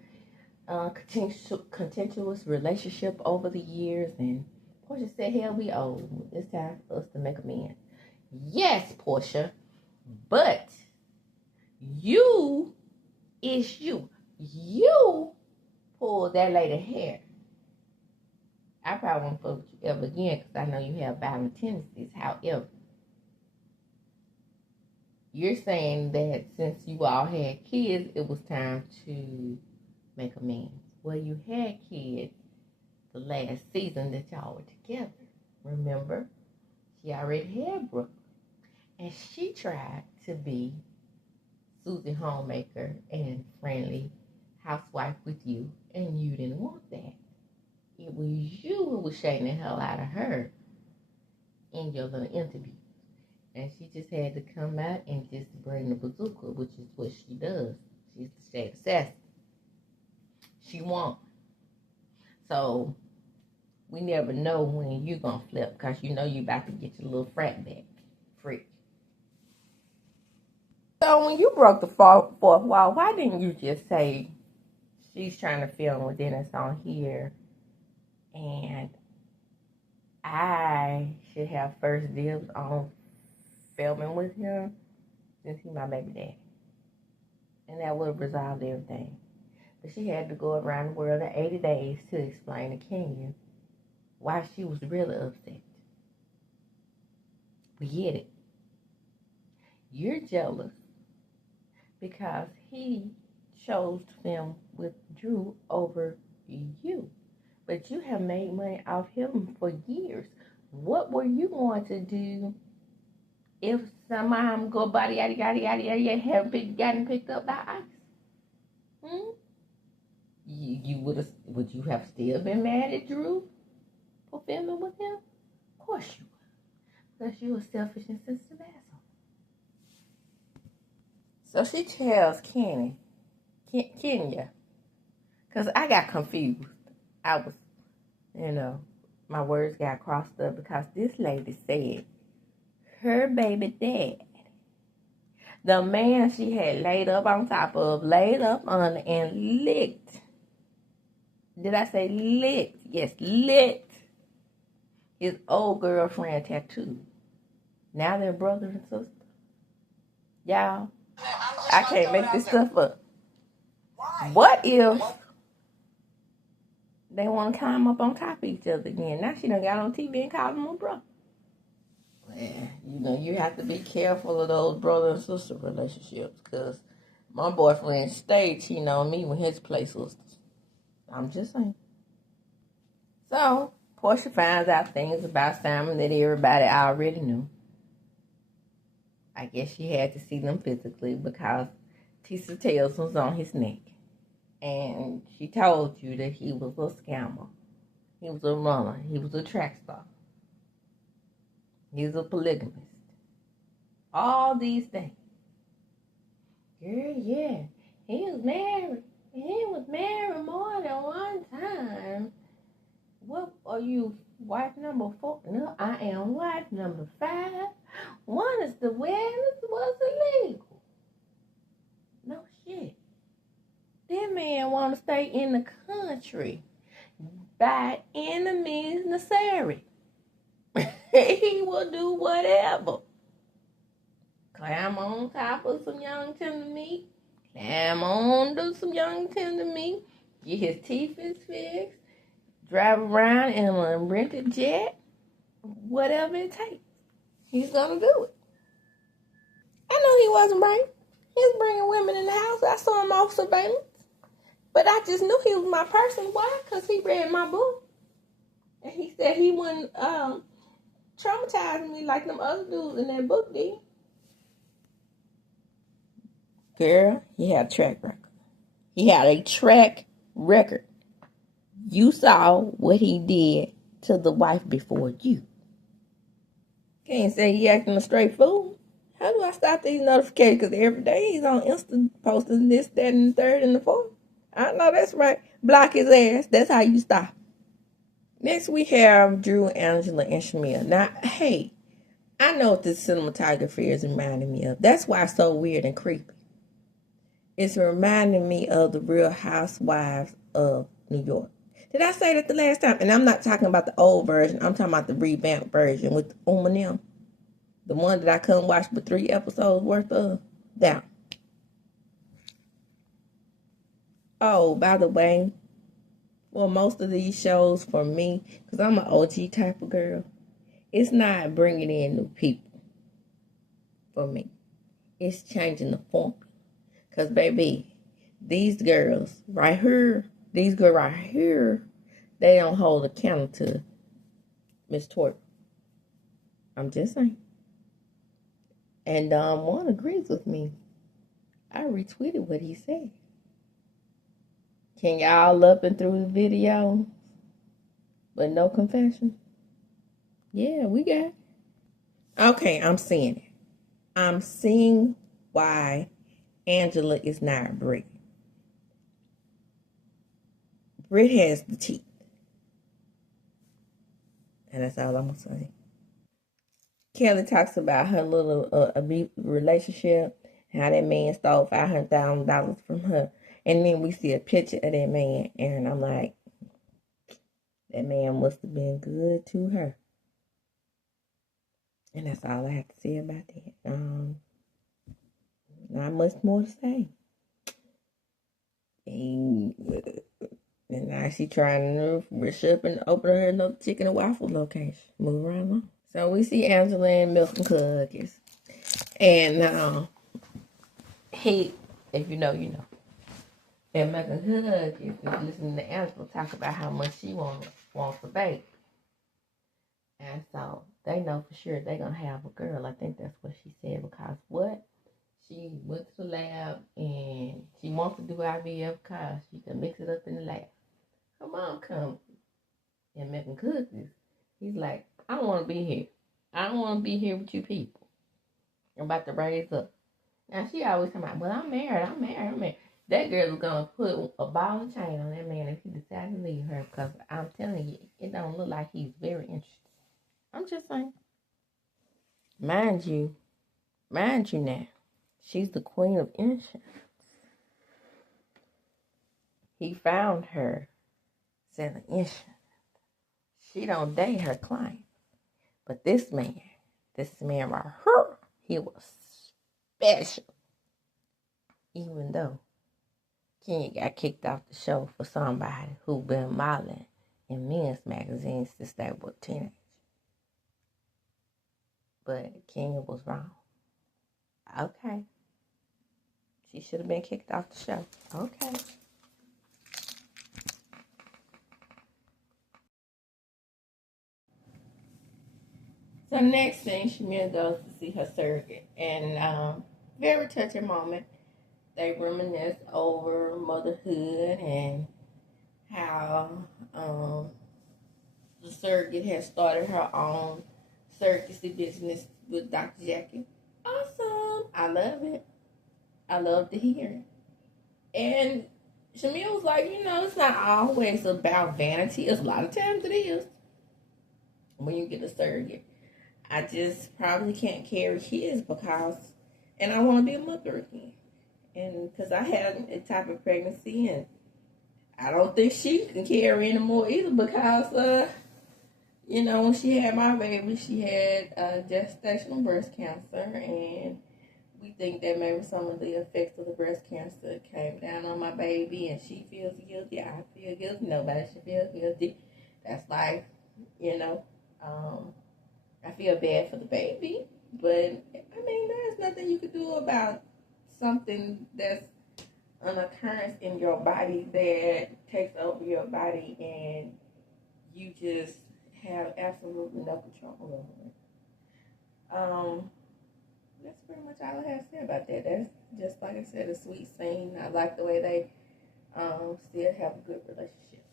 contentious relationship over the years. And Porsha said, hell, we old. It's time for us to make amends. Yes, Porsha. But you is you. You pulled that lady hair. I probably won't fuck with you ever again because I know you have violent tendencies. However, you're saying that since you all had kids, it was time to make amends. Well, you had kids the last season that y'all were together. Remember? She already had Brooke. And she tried to be Susie Homemaker and friendly housewife with you, and you didn't want that. It was you who was shaking the hell out of her in your little interview. And she just had to come out and just bring the bazooka, which is what she does. She's the shade assassin. She won't. So we never know when you gonna flip, because you know you about to get your little frat back. Freak. So when you broke the fourth wall, why didn't you just say she's trying to film with Dennis on here and I should have first dibs on filming with him since he's my baby daddy? And that would have resolved everything. But she had to go around the world in 80 days to explain to Kenya why she was really upset. We get it. You're jealous because he chose to film with Drew over you. But you have made money off him for years. What were you going to do if somehow go body yada yada yada yada had gotten picked up by ICE? You would you have still been mad at Drew for filming with him? Of course you would. Because you a selfish and sensitive asshole. So she tells Kenya, because I got confused. I was, my words got crossed up because this lady said her baby dad, the man she had laid up on top of, laid up on and licked. Did I say licked? Yes, licked his old girlfriend tattoo. Now they're brother and sister. Y'all, I can't make this stuff up. What if they want to climb up on top of each other again? Now she done got on TV and called him a brother. Well, you have to be careful of those brother and sister relationships, because my boyfriend stayed cheating on me with his play sisters. I'm just saying. So, Porsha finds out things about Simon that everybody already knew. I guess she had to see them physically because Tisa Tails was on his neck. And she told you that he was a scammer. He was a runner. He was a track star. He was a polygamist. All these things. Girl, yeah. He was married. He was married more than one time. What are you, wife number 4? No, I am wife number 5. One is the wedding was illegal. No shit. That man want to stay in the country by any means necessary. He will do whatever. Climb on top of some young tender meat. Climb on to some young tender meat. Get his teeth fixed. Drive around in a rented jet. Whatever it takes. He's going to do it. I knew he wasn't right. He was bringing women in the house. I saw him off surveillance. But I just knew he was my person. Why? Because he read my book. And he said he wouldn't traumatize me like them other dudes in that book did. Girl, he had a track record. He had a track record. You saw what he did to the wife before you. Can't say he acting a straight fool. How do I stop these notifications? Because every day he's on Insta posting this, that, and the third, and the fourth. I know that's right. Block his ass. That's how you stop. Next we have Drew, Angela, and Shamil. Now, hey, I know what this cinematography is reminding me of. That's why it's so weird and creepy. It's reminding me of the Real Housewives of New York. Did I say that the last time? And I'm not talking about the old version. I'm talking about the revamped version with Eminem. The one that I couldn't watch but 3 episodes worth of. Down. Oh, by the way, well, most of these shows for me, because I'm an OG type of girl, it's not bringing in new people for me. It's changing the form. Because, baby, these girls right here, they don't hold a candle to Miss Toya. I'm just saying. And one agrees with me. I retweeted what he said. Can y'all up and through the video, but no confession? Yeah, we got it. Okay, I'm seeing it. I'm seeing why Angela is not Brit. Brit has the teeth. And that's all I'm going to say. Kelly talks about her little abusive relationship, how that man stole $500,000 from her. And then we see a picture of that man, and I'm like, that man must have been good to her. And that's all I have to say about that. Not much more to say. And now she trying to rush up and open her another chicken and waffle location. Move right along. So we see Angela and Milk and Cookies. And he, if you know, you know. And Milk and Cookies is listening to Angela talk about how much she wants a baby. And so they know for sure they're going to have a girl. I think that's what she said, because what? She went to the lab and she wants to do IVF because she can mix it up in the lab. Her mom comes and making cookies. He's like, I don't want to be here. I don't want to be here with you people. I'm about to raise up. Now she always come out, well, I'm married. That girl is going to put a ball and chain on that man if he decides to leave her, because I'm telling you, it don't look like he's very interested. I'm just saying. Mind you now, she's the queen of innocence. He found her selling insurance. She don't date her client. But this man right here, he was special. Even though Kenya got kicked off the show for somebody who been modeling in men's magazines since they were teenagers. But Kenya was wrong. Okay. She should have been kicked off the show. Okay. So next thing, Shamia goes to see her surrogate. And very touching moment. They reminisce over motherhood and how the surrogate has started her own surrogacy business with Dr. Jackie. Awesome. I love it. I love to hear it. And Shamil was like, it's not always about vanity. A lot of times it is when you get a surrogate. I just probably can't carry kids and I want to be a mother again. And because I had a type of pregnancy, and I don't think she can carry anymore either, because when she had my baby, she had gestational breast cancer, and we think that maybe some of the effects of the breast cancer came down on my baby, and she feels guilty. I feel guilty. Nobody should feel guilty. That's life, I feel bad for the baby, but there's nothing you could do about something that's an occurrence in your body that takes over your body, and you just have absolutely no control over it. That's pretty much all I have to say about that. That's just, like I said, a sweet scene. I like the way they still have a good relationship.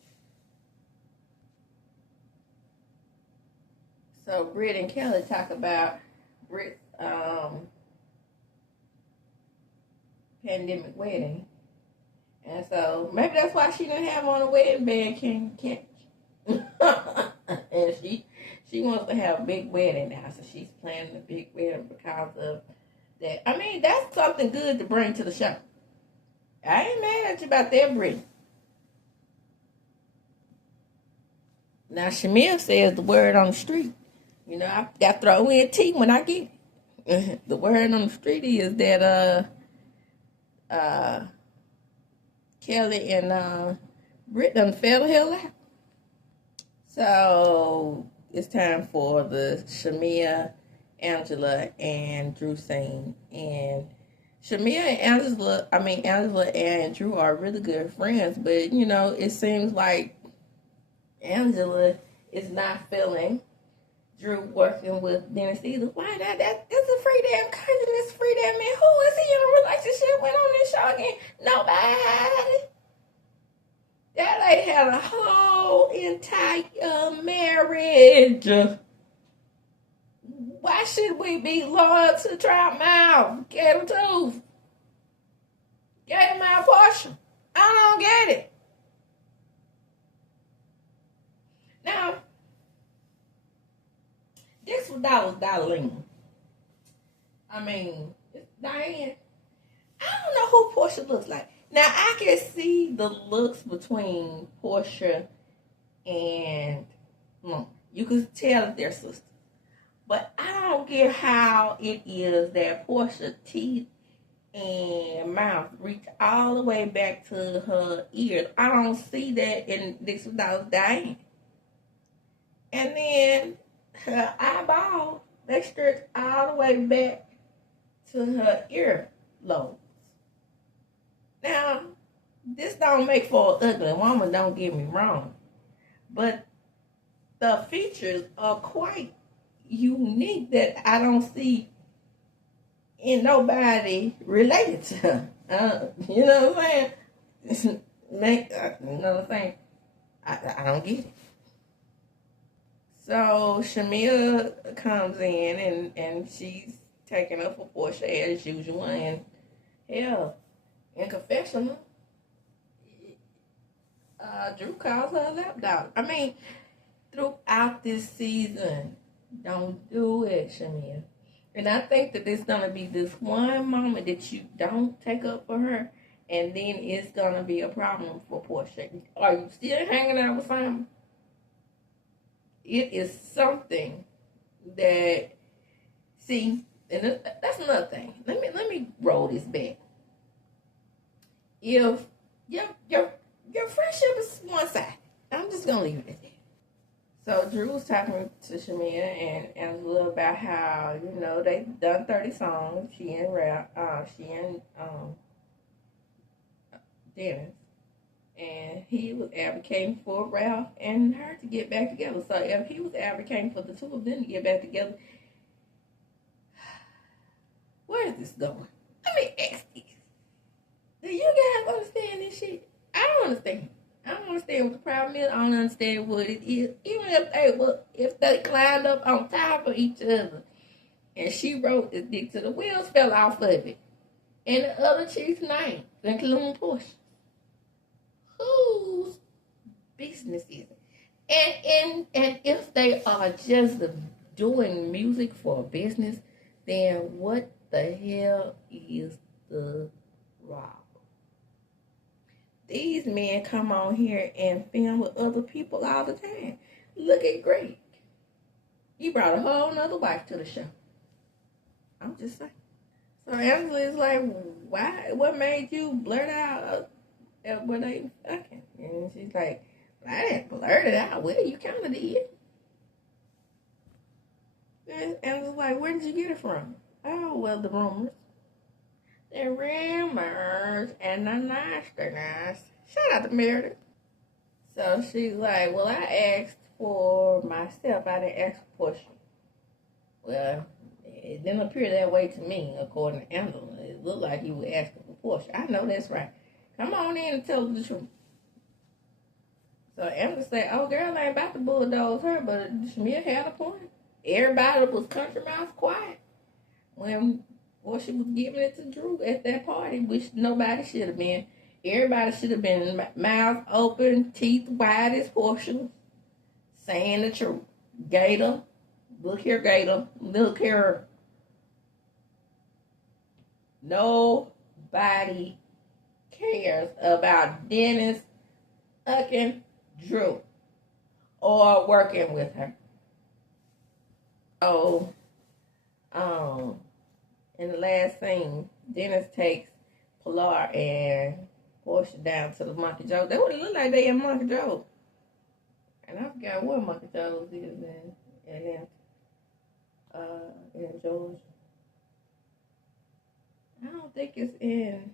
So Britt and Kelly talk about Britt's pandemic wedding. And so maybe that's why she didn't have on a wedding band, can't and she wants to have a big wedding now, so she's planning a big wedding because of that. That's something good to bring to the show. I ain't mad at you about that, Brittany. Now Shamil says the word on the street. I got to throw in tea when I get it. The word on the street is that Kelly and Britt done fell the hell out. So it's time for the Shamia Angela and Drew sing. And Angela and Drew are really good friends, but you know, it seems like Angela is not feeling Drew working with Dennis either. Why not? That's a free damn cousin. That's a free damn man. Who is he in a relationship with on this show again? Nobody. That lady had a whole entire marriage. Why should we be loyal to Trout Mouth? Gator Tooth? Gator Mouth Porsha? I don't get it. Now, this was Darlene. I mean, it's Diane. I don't know who Porsha looks like. Now, I can see the looks between Porsha and you can tell that they're sisters. But I don't get how it is that Porsha's teeth and mouth reach all the way back to her ears. I don't see that in this without Diane. And then her eyeballs, they stretch all the way back to her earlobes. Now, this don't make for an ugly woman, don't get me wrong. But the features are quite unique that I don't see in nobody related to her. You know what I'm saying? You know what I'm saying? I don't get it. So Shamia comes in and she's taking up for Porsha as usual. And hell, in confessional, Drew calls her a lap dog. I mean, throughout this season, don't do it, Shamia. And I think that there's gonna be this one moment that you don't take up for her, and then it's gonna be a problem for Porsha. Are you still hanging out with Simon? It is something that, see, and that's another thing. Let me roll this back. If your friendship is one side, I'm just gonna leave it at that. So Drew was talking to Shamia and Angela about how, you know, they've done 30 songs. She and Dennis. And he was advocating for Ralph and her to get back together. So if he was advocating for the two of them to get back together, where is this going? Let me ask this. Do you guys understand this shit? I don't understand. I don't understand what the problem is. I don't understand what it is. Even if they climbed up on top of each other and she wrote this dick to the wheels fell off of it. And the other chief's name, including Porsha. Whose business is it? And if they are just doing music for business, then what the hell is the problem? These men come on here and film with other people all the time. Look at Greg. He brought a whole nother wife to the show. I'm just saying. So Angela is like, why? What made you blurt out when they fucking? And she's like, I didn't blurt it out. Well, you kind of did. And Angela's like, where did you get it from? Oh, well, the rumors. The rumors and the nastiness. Shout out to Meredith. So she's like, well, I asked for myself. I didn't ask for Porsha. Well, it didn't appear that way to me, according to Angela. It looked like you were asking for Porsha. I know that's right. Come on in and tell the truth. So Angela said, oh, girl, I ain't about to bulldoze her, but Shamia had a point. Everybody was country mouth quiet when Porsha was giving it to Drew at that party, which nobody should have been. Everybody should have been mouth open, teeth wide as Porsha, saying the truth. Gator, look here, Gator, look here. Nobody cares about Dennis fucking Drew or working with her. So, in the last scene, Dennis takes Pilar and Porsha down to the Monkey Joe. They would look like they in Monkey Joe. And I forgot what Monkey Joe's is in Atlanta. in Georgia. I don't think it's in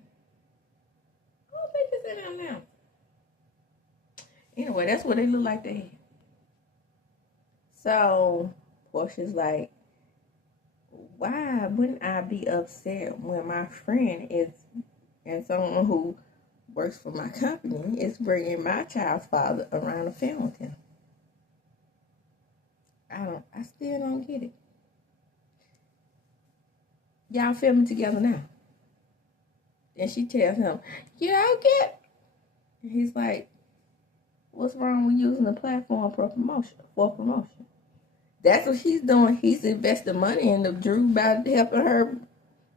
Atlanta. Anyway, that's what they look like they. So Portia's like, why wouldn't I be upset when my friend is and someone who works for my company is bringing my child's father around to film with him? I still don't get it. Y'all filming together now. And she tells him, yeah, okay. And he's like, what's wrong with using the platform for promotion? That's what she's doing. He's investing money into Drew by helping her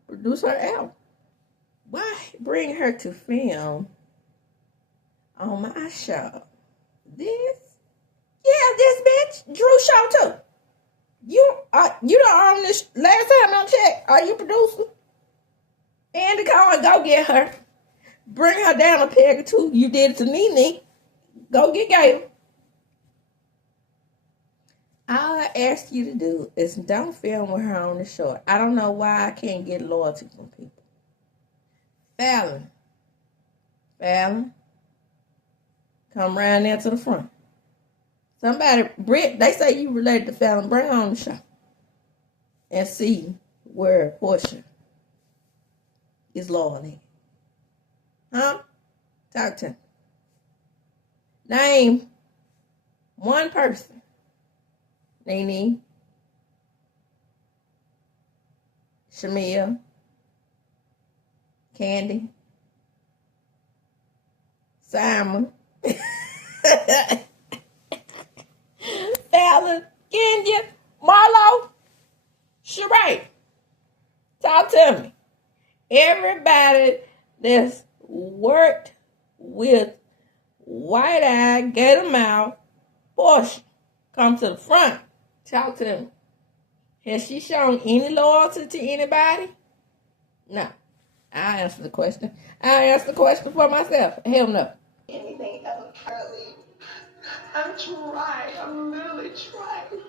produce her album. Why bring her to film on my show? This bitch, Drew show too. You don't own this. Last time I checked, are you producer? Andy, go get her. Bring her down a peg or two. You did it to Nene. Go get Gail. All I ask you to do is don't film with her on the show. I don't know why I can't get loyalty from people. Fallon, come around there to the front. Somebody, Britt, they say you related to Fallon. Bring her on the show and see where PORSHA is loyal at. Huh? Talk to him. Name one person. Nene, Shamia, Candy, Simon, Fallon, Kenya, Marlo, Sheree. Talk to me. Everybody that's worked with White Eye, Gator Mouth, PORSHA, come to the front. Talk to them. Has she shown any loyalty to anybody? No. I answer the question. I answer the question for myself. Hell no. Anything ever, Carly. I'm trying. I'm literally trying.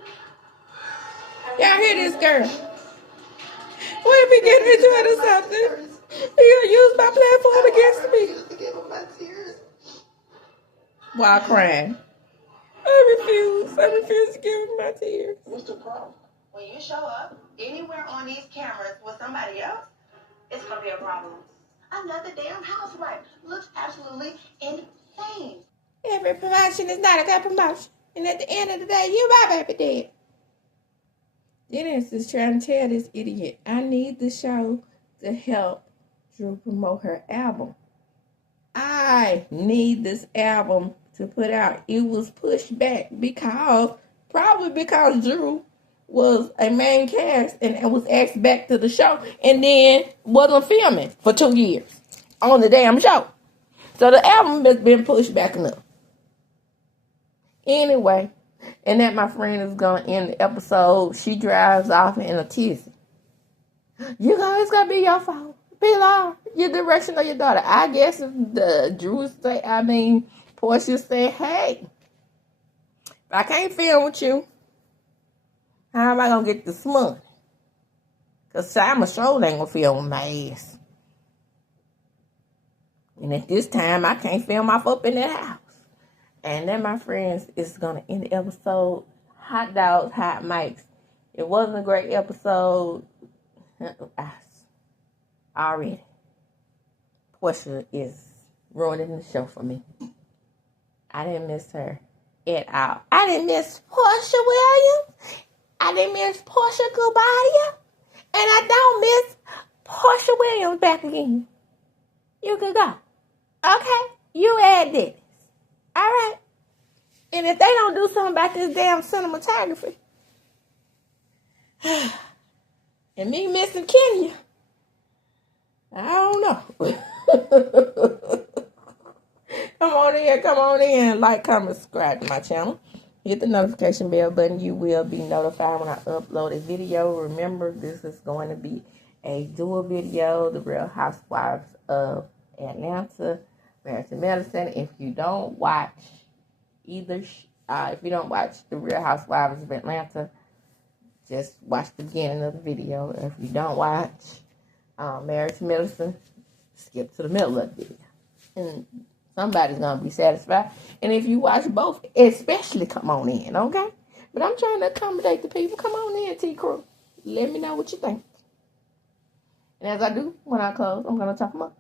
Y'all hear this girl? What if he get into something? He gonna use my platform against me. I refuse to give him my tears. While crying. I refuse to give him my tears. What's the problem? When you show up anywhere on these cameras with somebody else, it's gonna be a problem. Another damn housewife looks absolutely insane. Every promotion is not a good promotion. And at the end of the day, you my baby dad. Dennis is trying to tell this idiot, I need the show to help Drew promote her album. I need this album to put out. It was pushed back probably because Drew was a main cast and was asked back to the show and then wasn't filming for 2 years on the damn show. So the album has been pushed back enough. Anyway, and that, my friend, is going to end the episode. She drives off in a tizzy. It's going to be your fault. Pilar, your direction of your daughter. I guess if PORSHA say, hey, if I can't film with you, how am I going to get this money? Because Simon Show ain't going to film with my ass. And at this time, I can't film off up in that house. And then, my friends, is going to end the episode. Hot dogs, hot mics. It wasn't a great episode. Already. PORSHA is ruining the show for me. I didn't miss her at all. I didn't miss PORSHA Williams. I didn't miss PORSHA Kubadia. And I don't miss PORSHA Williams back again. You can go. Okay? You add this. All right. And if they don't do something about this damn cinematography, and me missing Kenya, I don't know. Come on in. Like, comment, subscribe to my channel. Hit the notification bell button. You will be notified when I upload a video. Remember, this is going to be a dual video. The Real Housewives of Atlanta, Married to Medicine. If you don't watch The Real Housewives of Atlanta, just watch the beginning of the video. If you don't watch Marriage Medicine, skip to the middle of the video. And somebody's going to be satisfied. And if you watch both, especially come on in, okay? But I'm trying to accommodate the people. Come on in, T-Crew. Let me know what you think. And as I do, when I close, I'm going to talk about